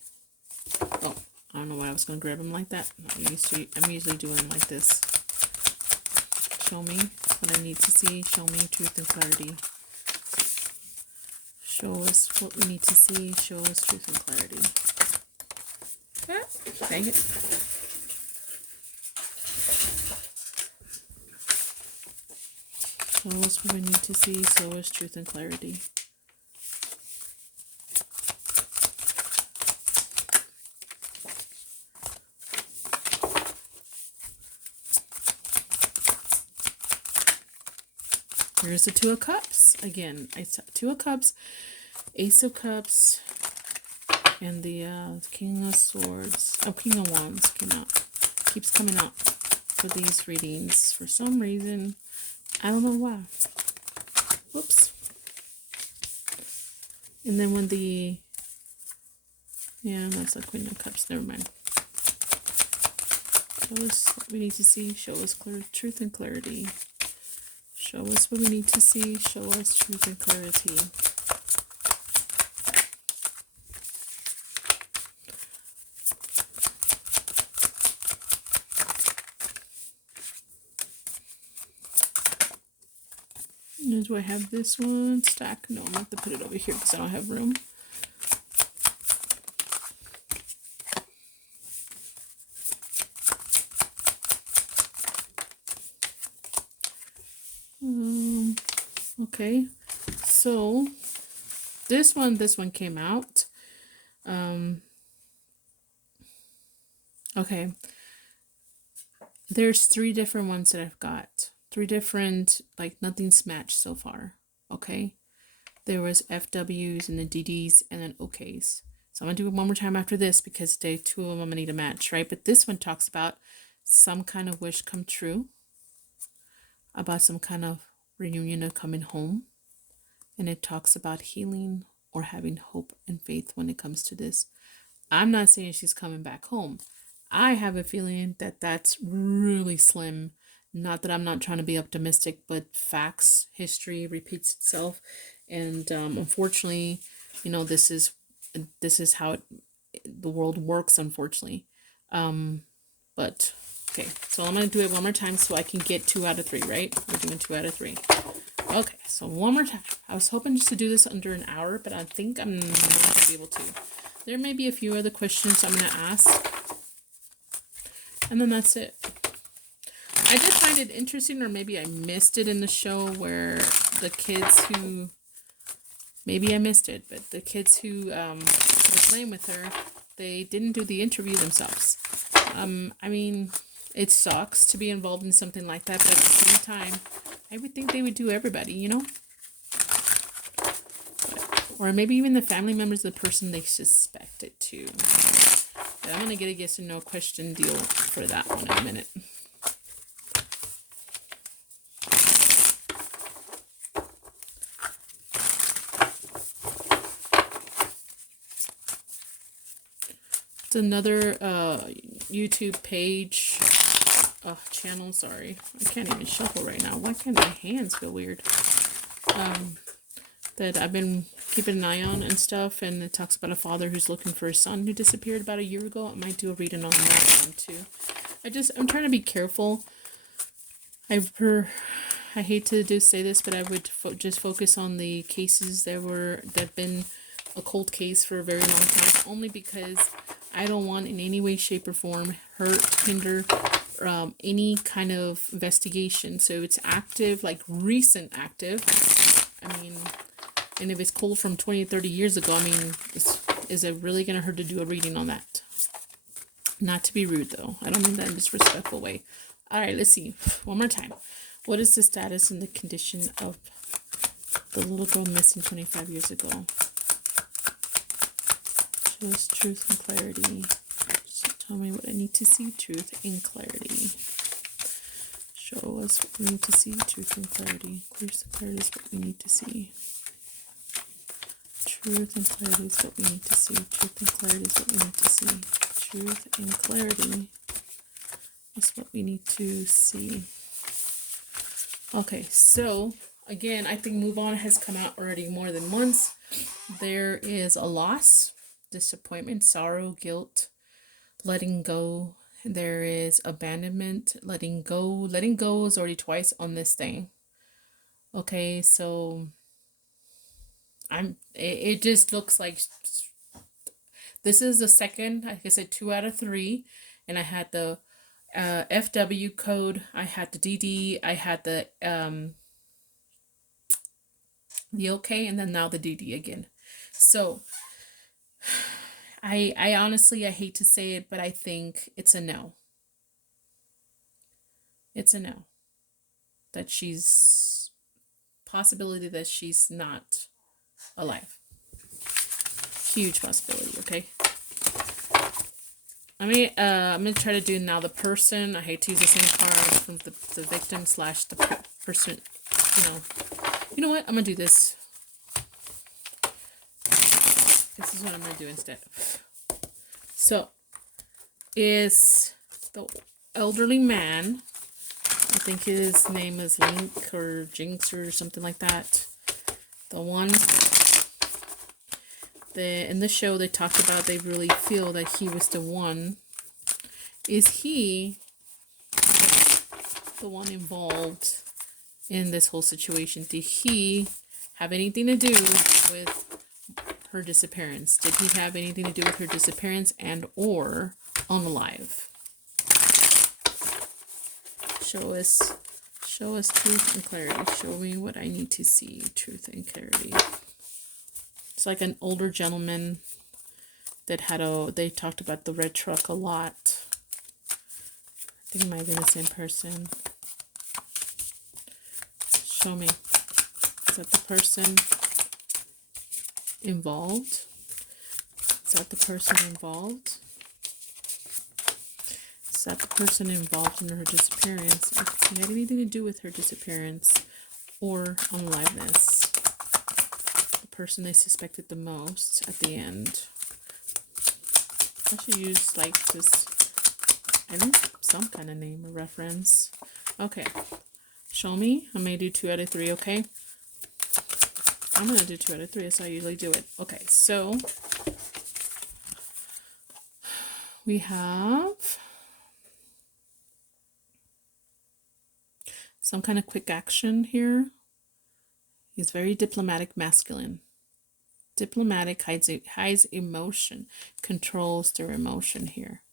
Oh, I don't know why I was going to grab him like that. I'm usually doing him like this. Show me what I need to see. Show me truth and clarity. Show us what we need to see. Show us truth and clarity. Ah, dang it. Show us what we need to see. Show us truth and clarity. Here's the Two of Cups. Again, Two of Cups, Ace of Cups, and the King of Swords. Oh, King of Wands came out. Keeps coming out for these readings. For some reason, I don't know why. Whoops. And then when the... Yeah, that's the Queen of Cups. Never mind. Show us what we need to see. Show us truth and clarity. Show us what we need to see. Show us truth and clarity. And do I have this one stack? No, I'm going to have to put it over here because I don't have room. Okay, so this one came out. Okay, there's three different ones that I've got. Three different, like nothing's matched so far. Okay, there was FWs and the DDs and then OKs. So I'm gonna do it one more time after this because day two of them I'm gonna need a match, right? But this one talks about some kind of wish come true, about some kind of reunion of coming home, and it talks about healing or having hope and faith when it comes to this. I'm not saying she's coming back home. I have a feeling that that's really slim. Not that I'm not trying to be optimistic, but facts, history repeats itself, and unfortunately, you know, this is how the world works, unfortunately. But okay, so I'm going to do it one more time so I can get 2 out of 3, right? We're doing 2 out of 3. Okay, so one more time. I was hoping just to do this under an hour, but I think I'm not going to be able to. There may be a few other questions I'm going to ask. And then that's it. I did find it interesting, or maybe I missed it in the show, where the kids who... Maybe I missed it, but the kids who were playing with her, they didn't do the interview themselves. I mean, It sucks to be involved in something like that, but at the same time, I would think they would do everybody, you know? Or maybe even the family members of the person they suspect it to. But I'm going to get a yes or no question deal for that one in a minute. It's another YouTube page, channel, sorry. I can't even shuffle right now. Why can't my hands feel weird? That I've been keeping an eye on and stuff, and it talks about a father who's looking for his son who disappeared about a year ago. I might do a reading on that one too. I'm trying to be careful. I hate to say this, but I would just focus on the cases that have been a cold case for a very long time, only because I don't want in any way, shape, or form hurt, hinder any kind of investigation. So it's active, like recent active. I mean, and if it's cold from 20, 30 years ago, I mean, is it really going to hurt to do a reading on that? Not to be rude, though. I don't mean that in a disrespectful way. All right, let's see. One more time. What is the status and the condition of the little girl missing 25 years ago? Just truth and clarity. Just tell me what I need to see. Truth and clarity. Show us what we need to see. Truth and clarity. Truth and clarity is what we need to see. Truth and clarity is what we need to see. Truth and clarity is what we need to see. Truth and clarity is what we need to see. Okay, so again, I think Move On has come out already more than once. There is a loss, disappointment, sorrow, guilt, letting go. There is abandonment, letting go. Letting go is already twice on this thing. Okay, so it just looks like this is the second, like I said, 2 out of 3, and I had the FW code, I had the DD, I had the OK, and then now the DD again. So I honestly, I hate to say it, but I think it's a no. It's a no. That she's, possibility that she's not alive. Huge possibility, okay? I mean, I'm going to try to do now the person. I hate to use the same card from the victim slash the person, you know. You know what? I'm going to do this. This is what I'm going to do instead. So, is the elderly man, I think his name is Link or Jinx or something like that. The one, in the show they talked about, they really feel that he was the one. Is he the one involved in this whole situation? Did he have anything to do with her disappearance? Did he have anything to do with her disappearance and or unalive? Show us truth and clarity. Show me what I need to see. Truth and clarity. It's like an older gentleman that had they talked about the red truck a lot. I think it might be the same person. Show me. Is that the person involved? Is that the person involved? Is that the person involved in her disappearance? If it had anything to do with her disappearance or unaliveness. The person they suspected the most at the end. I should use like this, I think some kind of name or reference. Okay. Show me. I'm going to do 2 out of 3, okay? I'm going to do 2 out of 3. That's how I usually do it. Okay, so we have some kind of quick action here. He's very diplomatic, masculine. Diplomatic, hides emotion, controls their emotion here.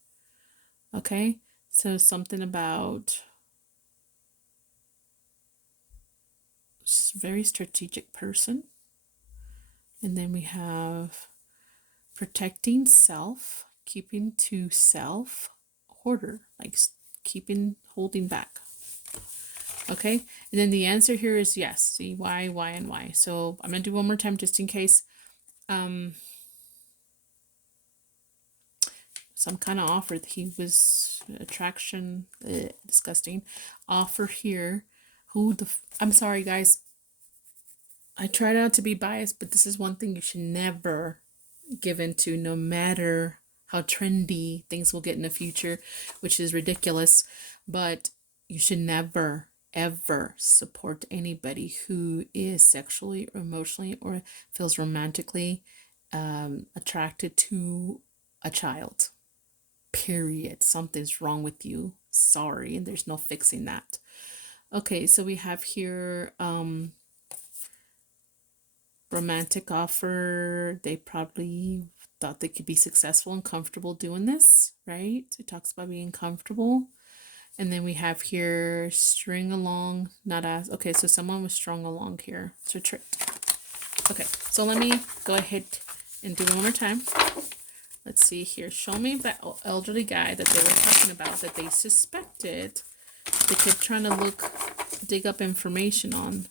Okay, so something about very strategic person. And then we have protecting self, keeping to self, hoarder, like holding back. Okay, and then the answer here is yes. See, why, and why. So I'm gonna do one more time just in case. Some kind of offer. He was attraction, disgusting offer here. I'm sorry, guys. I try not to be biased, but this is one thing you should never give into, no matter how trendy things will get in the future, which is ridiculous. But you should never, ever support anybody who is sexually or emotionally or feels romantically attracted to a child. Period. Something's wrong with you. Sorry, and there's no fixing that. Okay, so we have here romantic offer. They probably thought they could be successful and comfortable doing this, right? It talks about being comfortable. And then we have here string along, not as. Okay, so someone was strung along here. So tricked. Okay, so let me go ahead and do it one more time. Let's see here. Show me that elderly guy that they were talking about that they suspected. They kept trying to dig up information on.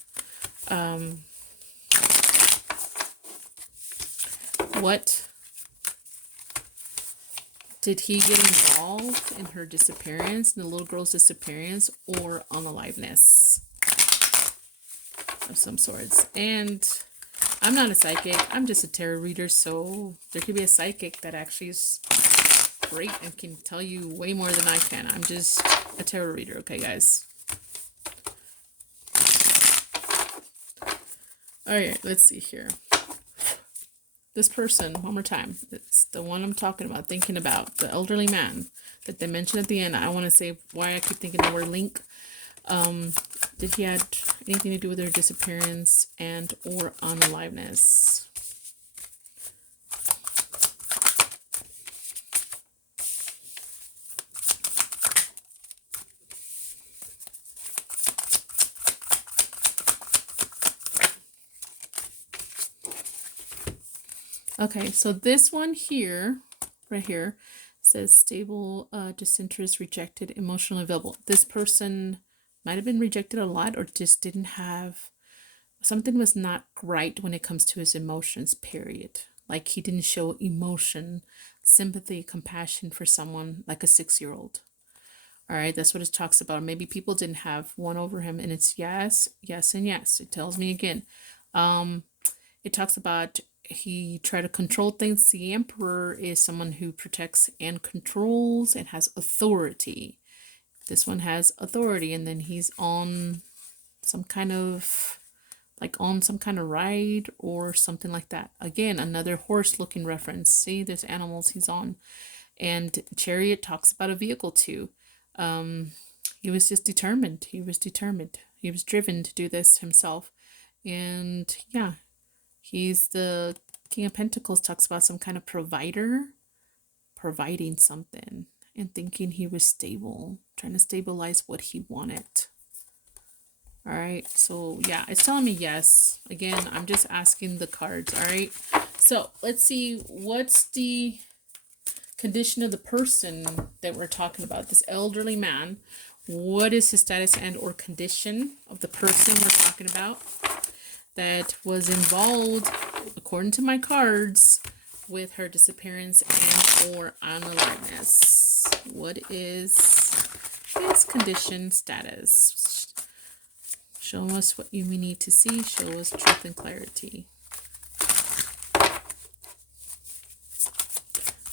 What did he get involved in her disappearance, in the little girl's disappearance, or unaliveness of some sorts? And I'm not a psychic. I'm just a tarot reader, so there could be a psychic that actually is great and can tell you way more than I can. I'm just a tarot reader, okay, guys? All right, let's see here. This person, one more time. It's the one I'm talking about, thinking about, the elderly man that they mentioned at the end. I want to say why I keep thinking the word link. Did he had anything to do with her disappearance and or unaliveness? Okay, so this one here, right here, says stable, disinterest, rejected, emotionally available. This person might have been rejected a lot or just didn't have, something was not right when it comes to his emotions, period. Like he didn't show emotion, sympathy, compassion for someone like a 6-year-old. All right, that's what it talks about. Maybe people didn't have one over him, and it's yes, yes, and yes. It tells me again. It talks about he tried to control things. The Emperor is someone who protects and controls and has authority. This one has authority, and then he's on some kind of, like on some kind of ride or something like that. Again, another horse-looking reference. See, there's animals he's on. And Chariot talks about a vehicle too. He was just determined. He was determined. He was driven to do this himself. And yeah, he's the King of Pentacles, talks about some kind of provider, providing something, and thinking he was stable, trying to stabilize what he wanted. All right, so yeah, it's telling me yes. Again, I'm just asking the cards. All right, so let's see, what's the condition of the person that we're talking about, this elderly man? What is his status and or condition of the person we're talking about that was involved, according to my cards, with her disappearance and or unaliveness? What is his condition status? Show us what we need to see. Show us truth and clarity.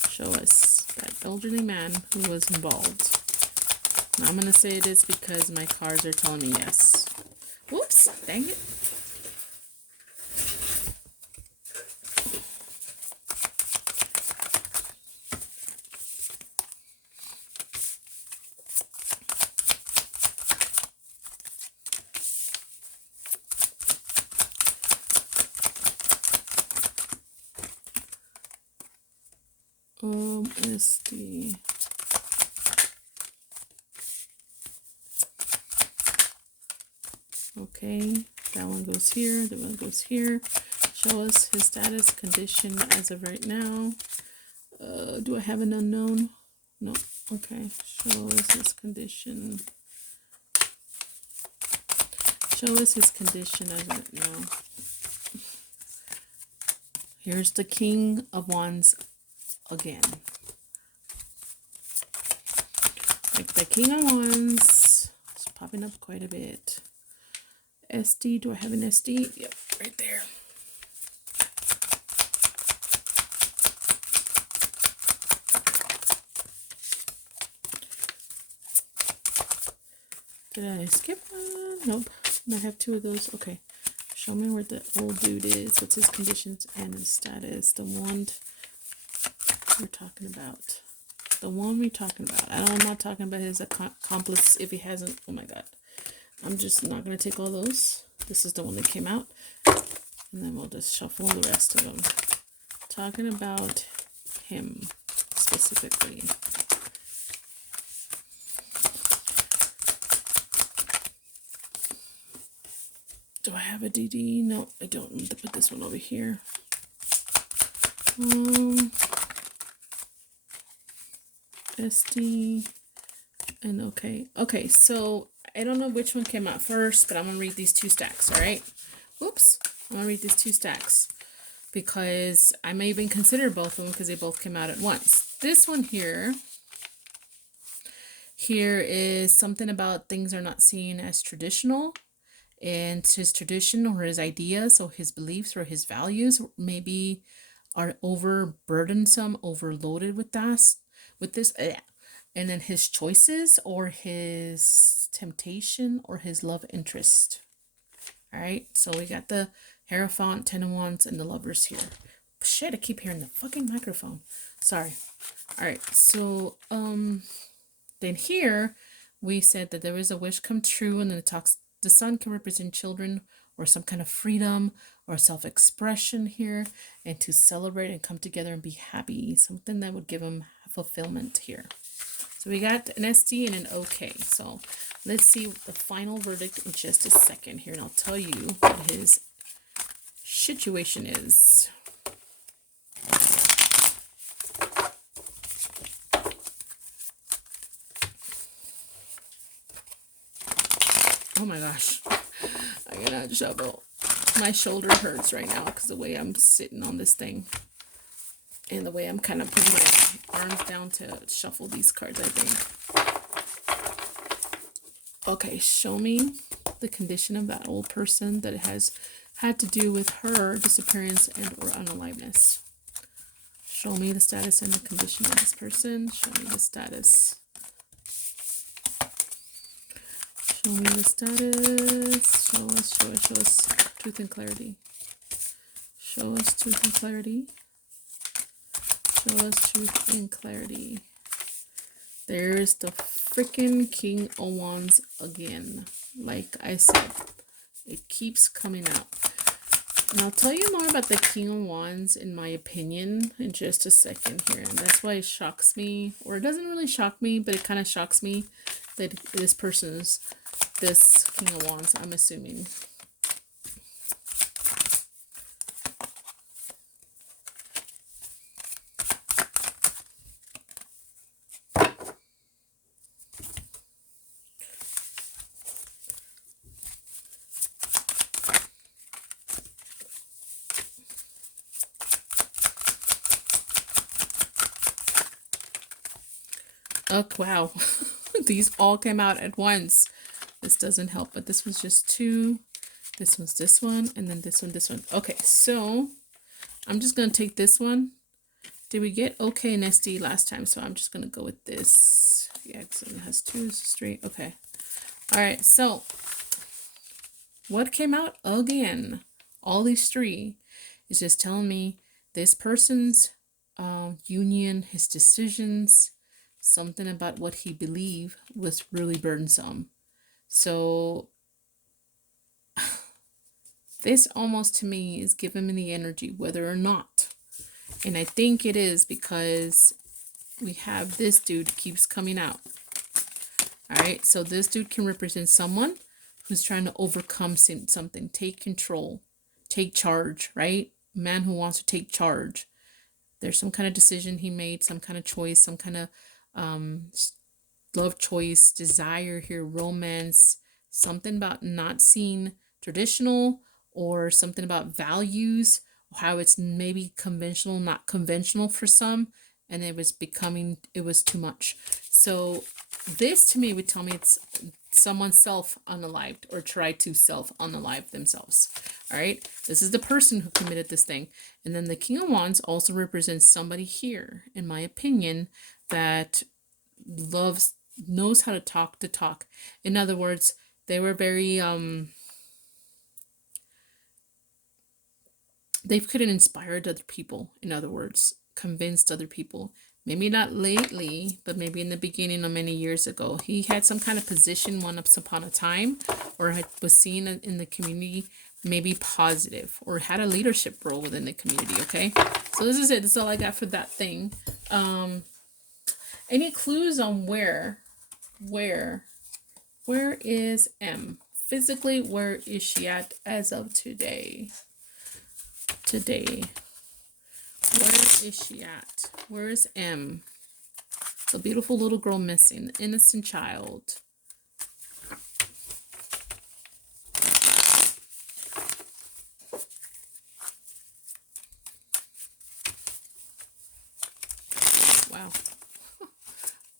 Show us that elderly man who was involved. And I'm going to say it is because my cards are telling me yes. Whoops, dang it. Is the okay, that one goes here, that one goes here. Show us his status, condition as of right now. Do I have an unknown? No. Okay. Show us his condition. Show us his condition as it now. Here's the King of Wands again. Like the King of Wands. It's popping up quite a bit. SD. Do I have an SD? Yep, right there. Did I skip one? Nope. I have two of those. Okay. Show me where the old dude is. What's his conditions and his status? The one we're talking about. The one we're talking about. I'm not talking about his accomplice if he hasn't. Oh my god. I'm just not going to take all those. This is the one that came out. And then we'll just shuffle the rest of them. Talking about him specifically. Do I have a DD? No, I don't. I'm going to put this one over here. SD and okay. Okay, so I don't know which one came out first, but I'm going to read these two stacks, all right? Whoops. I'm going to read these two stacks because I may even consider both of them because they both came out at once. This one here is something about things are not seen as traditional. And his tradition or his ideas or his beliefs or his values maybe are overburdensome, overloaded with this. And then his choices or his temptation or his love interest. All right, so we got the Hierophant, Ten of Wands, and the Lovers here. Shit, I keep hearing the fucking microphone. Sorry. All right, so then here we said that there is a wish come true, and then it talks. The sun can represent children or some kind of freedom or self-expression here, and to celebrate and come together and be happy. Something that would give them fulfillment here. So we got an SD and an OK. So let's see the final verdict in just a second here, and I'll tell you what his situation is. Oh my gosh, I cannot shovel. My shoulder hurts right now because the way I'm sitting on this thing and the way I'm kind of putting my arms down to shuffle these cards, I think. Okay, show me the condition of that old person that it has had to do with her disappearance and or unaliveness. Show me the status and the condition of this person. Show me the status. Show me the status. Show us truth and clarity. Show us truth and clarity. Show us truth and clarity. There's the freaking King of Wands again. Like I said, it keeps coming out. And I'll tell you more about the King of Wands in my opinion in just a second here. And that's why it shocks me, or it doesn't really shock me, but it kind of shocks me that this person's this King of Wands, I'm assuming. Oh, wow. These all came out at once. This doesn't help, but this was just two. This one's this one, and then this one. Okay, so I'm just going to take this one. Did we get OK and SD last time? So I'm just going to go with this. Yeah, so it has two straight. Okay. All right, so what came out again? All these three is just telling me this person's union, his decisions, something about what he believed was really burdensome. So this almost to me is giving me the energy, whether or not. And I think it is because we have this dude keeps coming out. All right, so this dude can represent someone who's trying to overcome something, take control, take charge, right? Man who wants to take charge. There's some kind of decision he made, some kind of choice, some kind of love choice, desire here, romance, something about not seeing traditional, or something about values, how it's maybe conventional, not conventional for some, and it was too much. So this to me would tell me it's someone self-unalived or tried to self-unalive themselves. All right, this is the person who committed this thing. And then the King of Wands also represents somebody here, in my opinion, that knows how to talk. In other words, they were very they could have inspired other people. In other words, convinced other people. Maybe not lately, but maybe in the beginning of many years ago. He had some kind of position once upon a time, or was seen in the community, maybe positive, or had a leadership role within the community. Okay, so this is it. This is all I got for that thing. Any clues on where is M? Physically, where is she at as of today? Where is she at? Where is M? The beautiful little girl missing, the innocent child. Wow.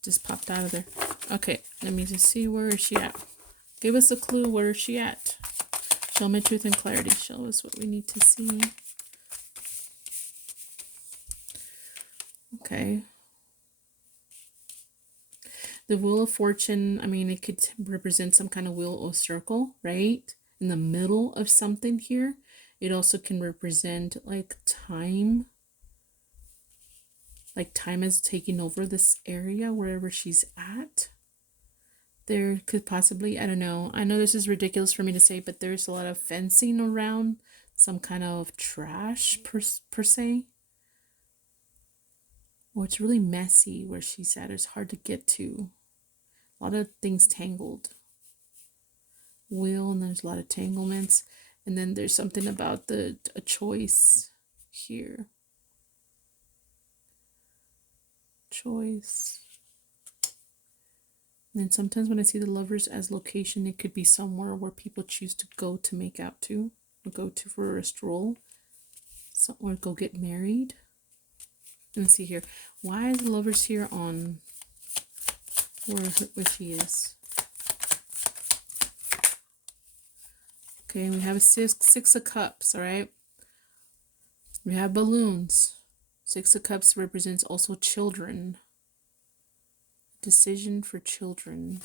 Just popped out of there. Okay, let me just see, where is she at? Give us a clue, where is she at? Show me truth and clarity. Show us what we need to see. Okay. The Wheel of Fortune, I mean, it could represent some kind of wheel or circle, right? In the middle of something here. It also can represent like time. Like time is taking over this area wherever she's at. There could possibly, I don't know. I know this is ridiculous for me to say, but there's a lot of fencing around. Some kind of trash per se. Well, it's really messy where she's at. It's hard to get to. A lot of things tangled. Wheel, and there's a lot of tanglements. And then there's something about a choice here. Choice. And then sometimes when I see the Lovers as location, it could be somewhere where people choose to go to make out to, or go to for a stroll, or go get married. Let's see here. Why is the Lovers here on where she is? Okay, we have a six of Cups, all right? We have balloons. Six of Cups represents also children. Decision for children.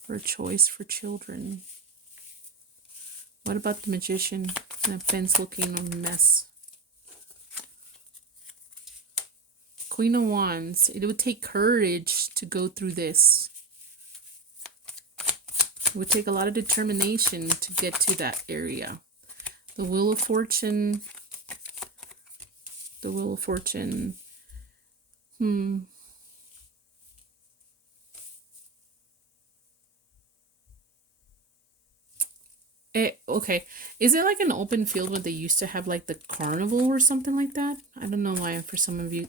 For a choice for children. What about the Magician? That fence looking a mess. Queen of Wands. It would take courage to go through this. It would take a lot of determination to get to that area. The Wheel of Fortune. The Wheel of Fortune. Okay, is it like an open field where they used to have like the carnival or something like that? I don't know why. For some of you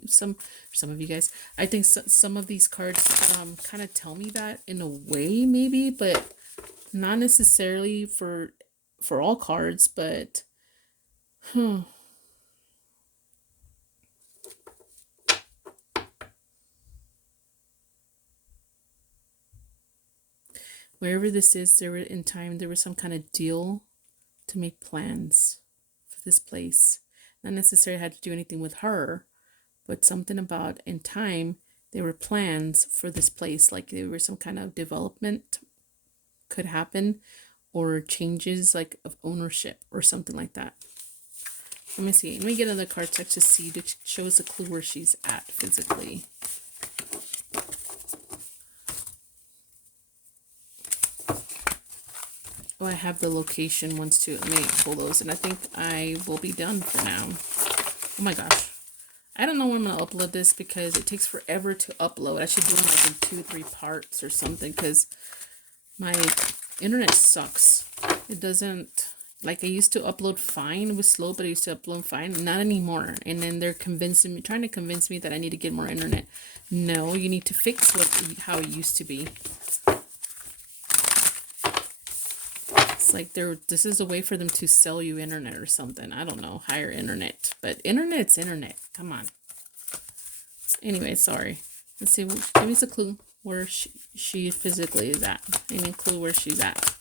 guys, I think some of these cards kind of tell me that in a way, maybe, but not necessarily for all cards. But wherever this is, there was some kind of deal to make plans for this place. Not necessarily had to do anything with her, but something about in time, there were plans for this place. Like there was some kind of development could happen, or changes like of ownership or something like that. Let me see. Let me get another card deck to see, to show us a clue where she's at physically. Oh, I have the location ones too. Let me pull those, and I think I will be done for now. Oh my gosh. I don't know when I'm going to upload this because it takes forever to upload. I should do it like in 2 or 3 parts or something because my internet sucks. It doesn't Like I used to upload fine. It was slow, but I used to upload fine. Not anymore. And then they're trying to convince me that I need to get more internet. No, you need to fix how it used to be. It's like this is a way for them to sell you internet or something. I don't know, higher internet. But internet's internet. Come on. Anyway, sorry. Let's see. Give me a clue where she physically is at. Any clue where she's at.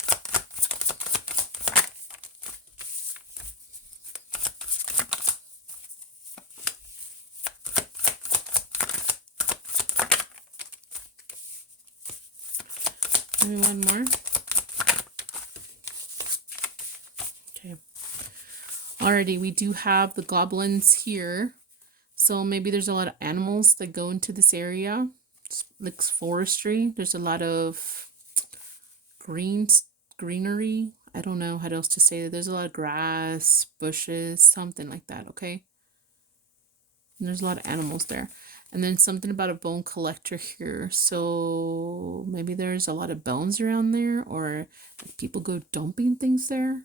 Maybe one more. Okay. Alrighty, we do have the goblins here. So maybe there's a lot of animals that go into this area. It's like forestry. There's a lot of greenery. I don't know how else to say that. There's a lot of grass, bushes, something like that, okay? And there's a lot of animals there. And then something about a bone collector here. So maybe there's a lot of bones around there, or people go dumping things there.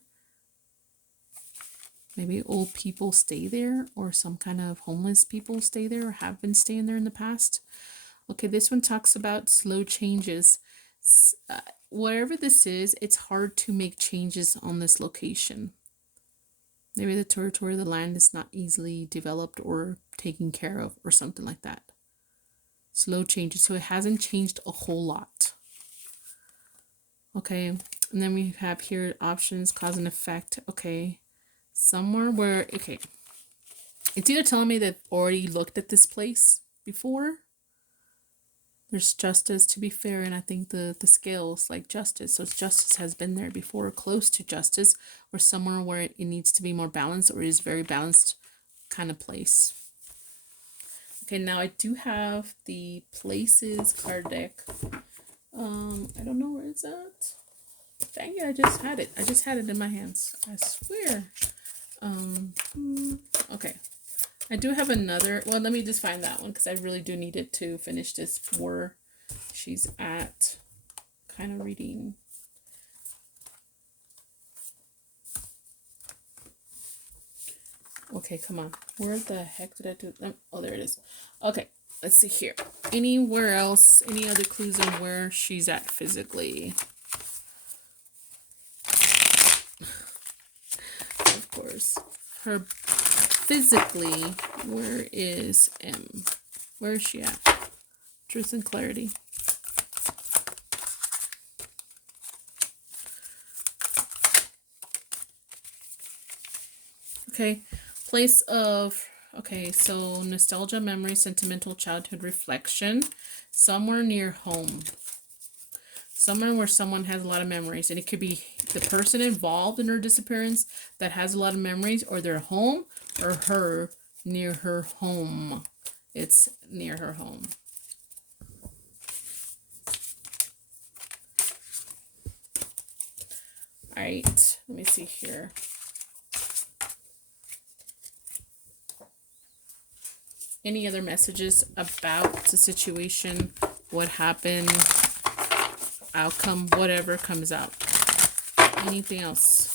Maybe old people stay there, or some kind of homeless people stay there, or have been staying there in the past. Okay, this one talks about slow changes. Wherever this is, it's hard to make changes on this location. Maybe the territory of the land is not easily developed or taken care of, or something like that. Slow changes. So it hasn't changed a whole lot. Okay, and then we have here options, cause and effect. Okay, somewhere where, okay, it's either telling me that already looked at this place before. There's justice, to be fair, and I think the scales like justice. So justice has been there before, close to justice, or somewhere where it needs to be more balanced, or is very balanced kind of place. Okay, now I do have the places card deck. I don't know where it's at. Dang it, I just had it. I just had it in my hands. I swear. Okay. I do have another. Well, let me just find that one because I really do need it to finish this where she's at. Kind of reading. Okay, come on. Where the heck did I do it? Oh, there it is. Okay, let's see here. Anywhere else? Any other clues on where she's at physically? Of course. Her physically, where is M? Where is she at? Truth and clarity. Okay, place of, okay, so nostalgia, memory, sentimental childhood reflection, somewhere near home. Somewhere where someone has a lot of memories, and it could be the person involved in her disappearance that has a lot of memories, or their home, or her near her home. It's near her home. All right, let me see here. Any other messages about the situation, what happened, outcome, whatever comes out? Anything else?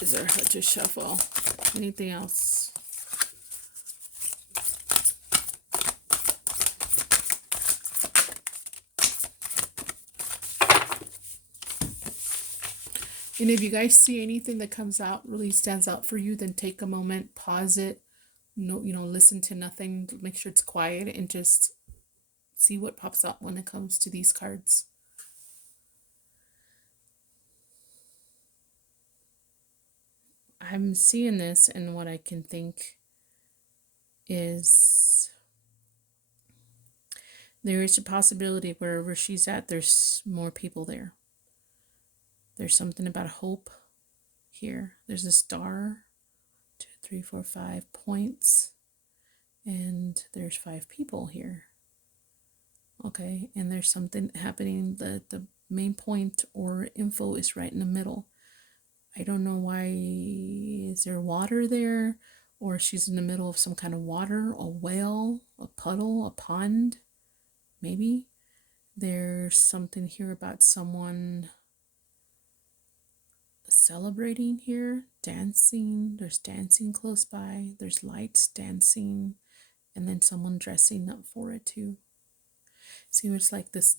Is there to shuffle? Anything else? And if you guys see anything that comes out, really stands out for you, then take a moment, pause it, no, listen to nothing, make sure it's quiet, and just see what pops up when it comes to these cards. I'm seeing this, and what I can think is there is a possibility wherever she's at, there's more people there. There's something about hope here. There's a star, 2, 3, 4, 5 points, and there's 5 people here. Okay, and there's something happening. The main point or info is right in the middle. I don't know why. Is there water there, or she's in the middle of some kind of water, a well, a puddle, a pond, maybe. There's something here about someone celebrating here, dancing. There's dancing close by. There's lights dancing, and then someone dressing up for it too. See, it's like this.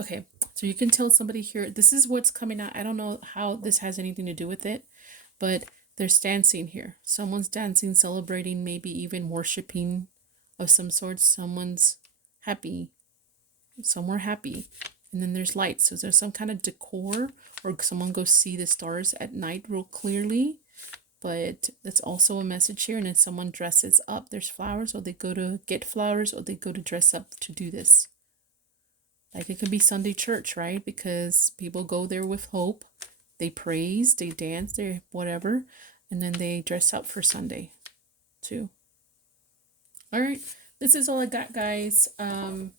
Okay, so you can tell somebody here, this is what's coming out. I don't know how this has anything to do with it, but there's dancing here. Someone's dancing, celebrating, maybe even worshiping of some sort. Someone's happy. Somewhere happy. And then there's lights. So there's some kind of decor, or someone goes see the stars at night real clearly. But that's also a message here. And then someone dresses up. There's flowers, or they go to get flowers, or they go to dress up to do this. Like it could be Sunday church, right? Because people go there with hope. They praise, they dance, they whatever. And then they dress up for Sunday too. All right. This is all I got, guys.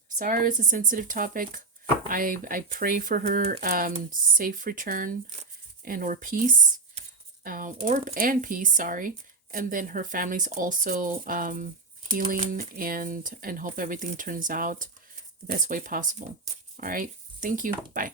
Sorry it's a sensitive topic. I pray for her safe return and or peace. And peace, sorry. And then her family's also healing and hope everything turns out the best way possible. All right. Thank you. Bye.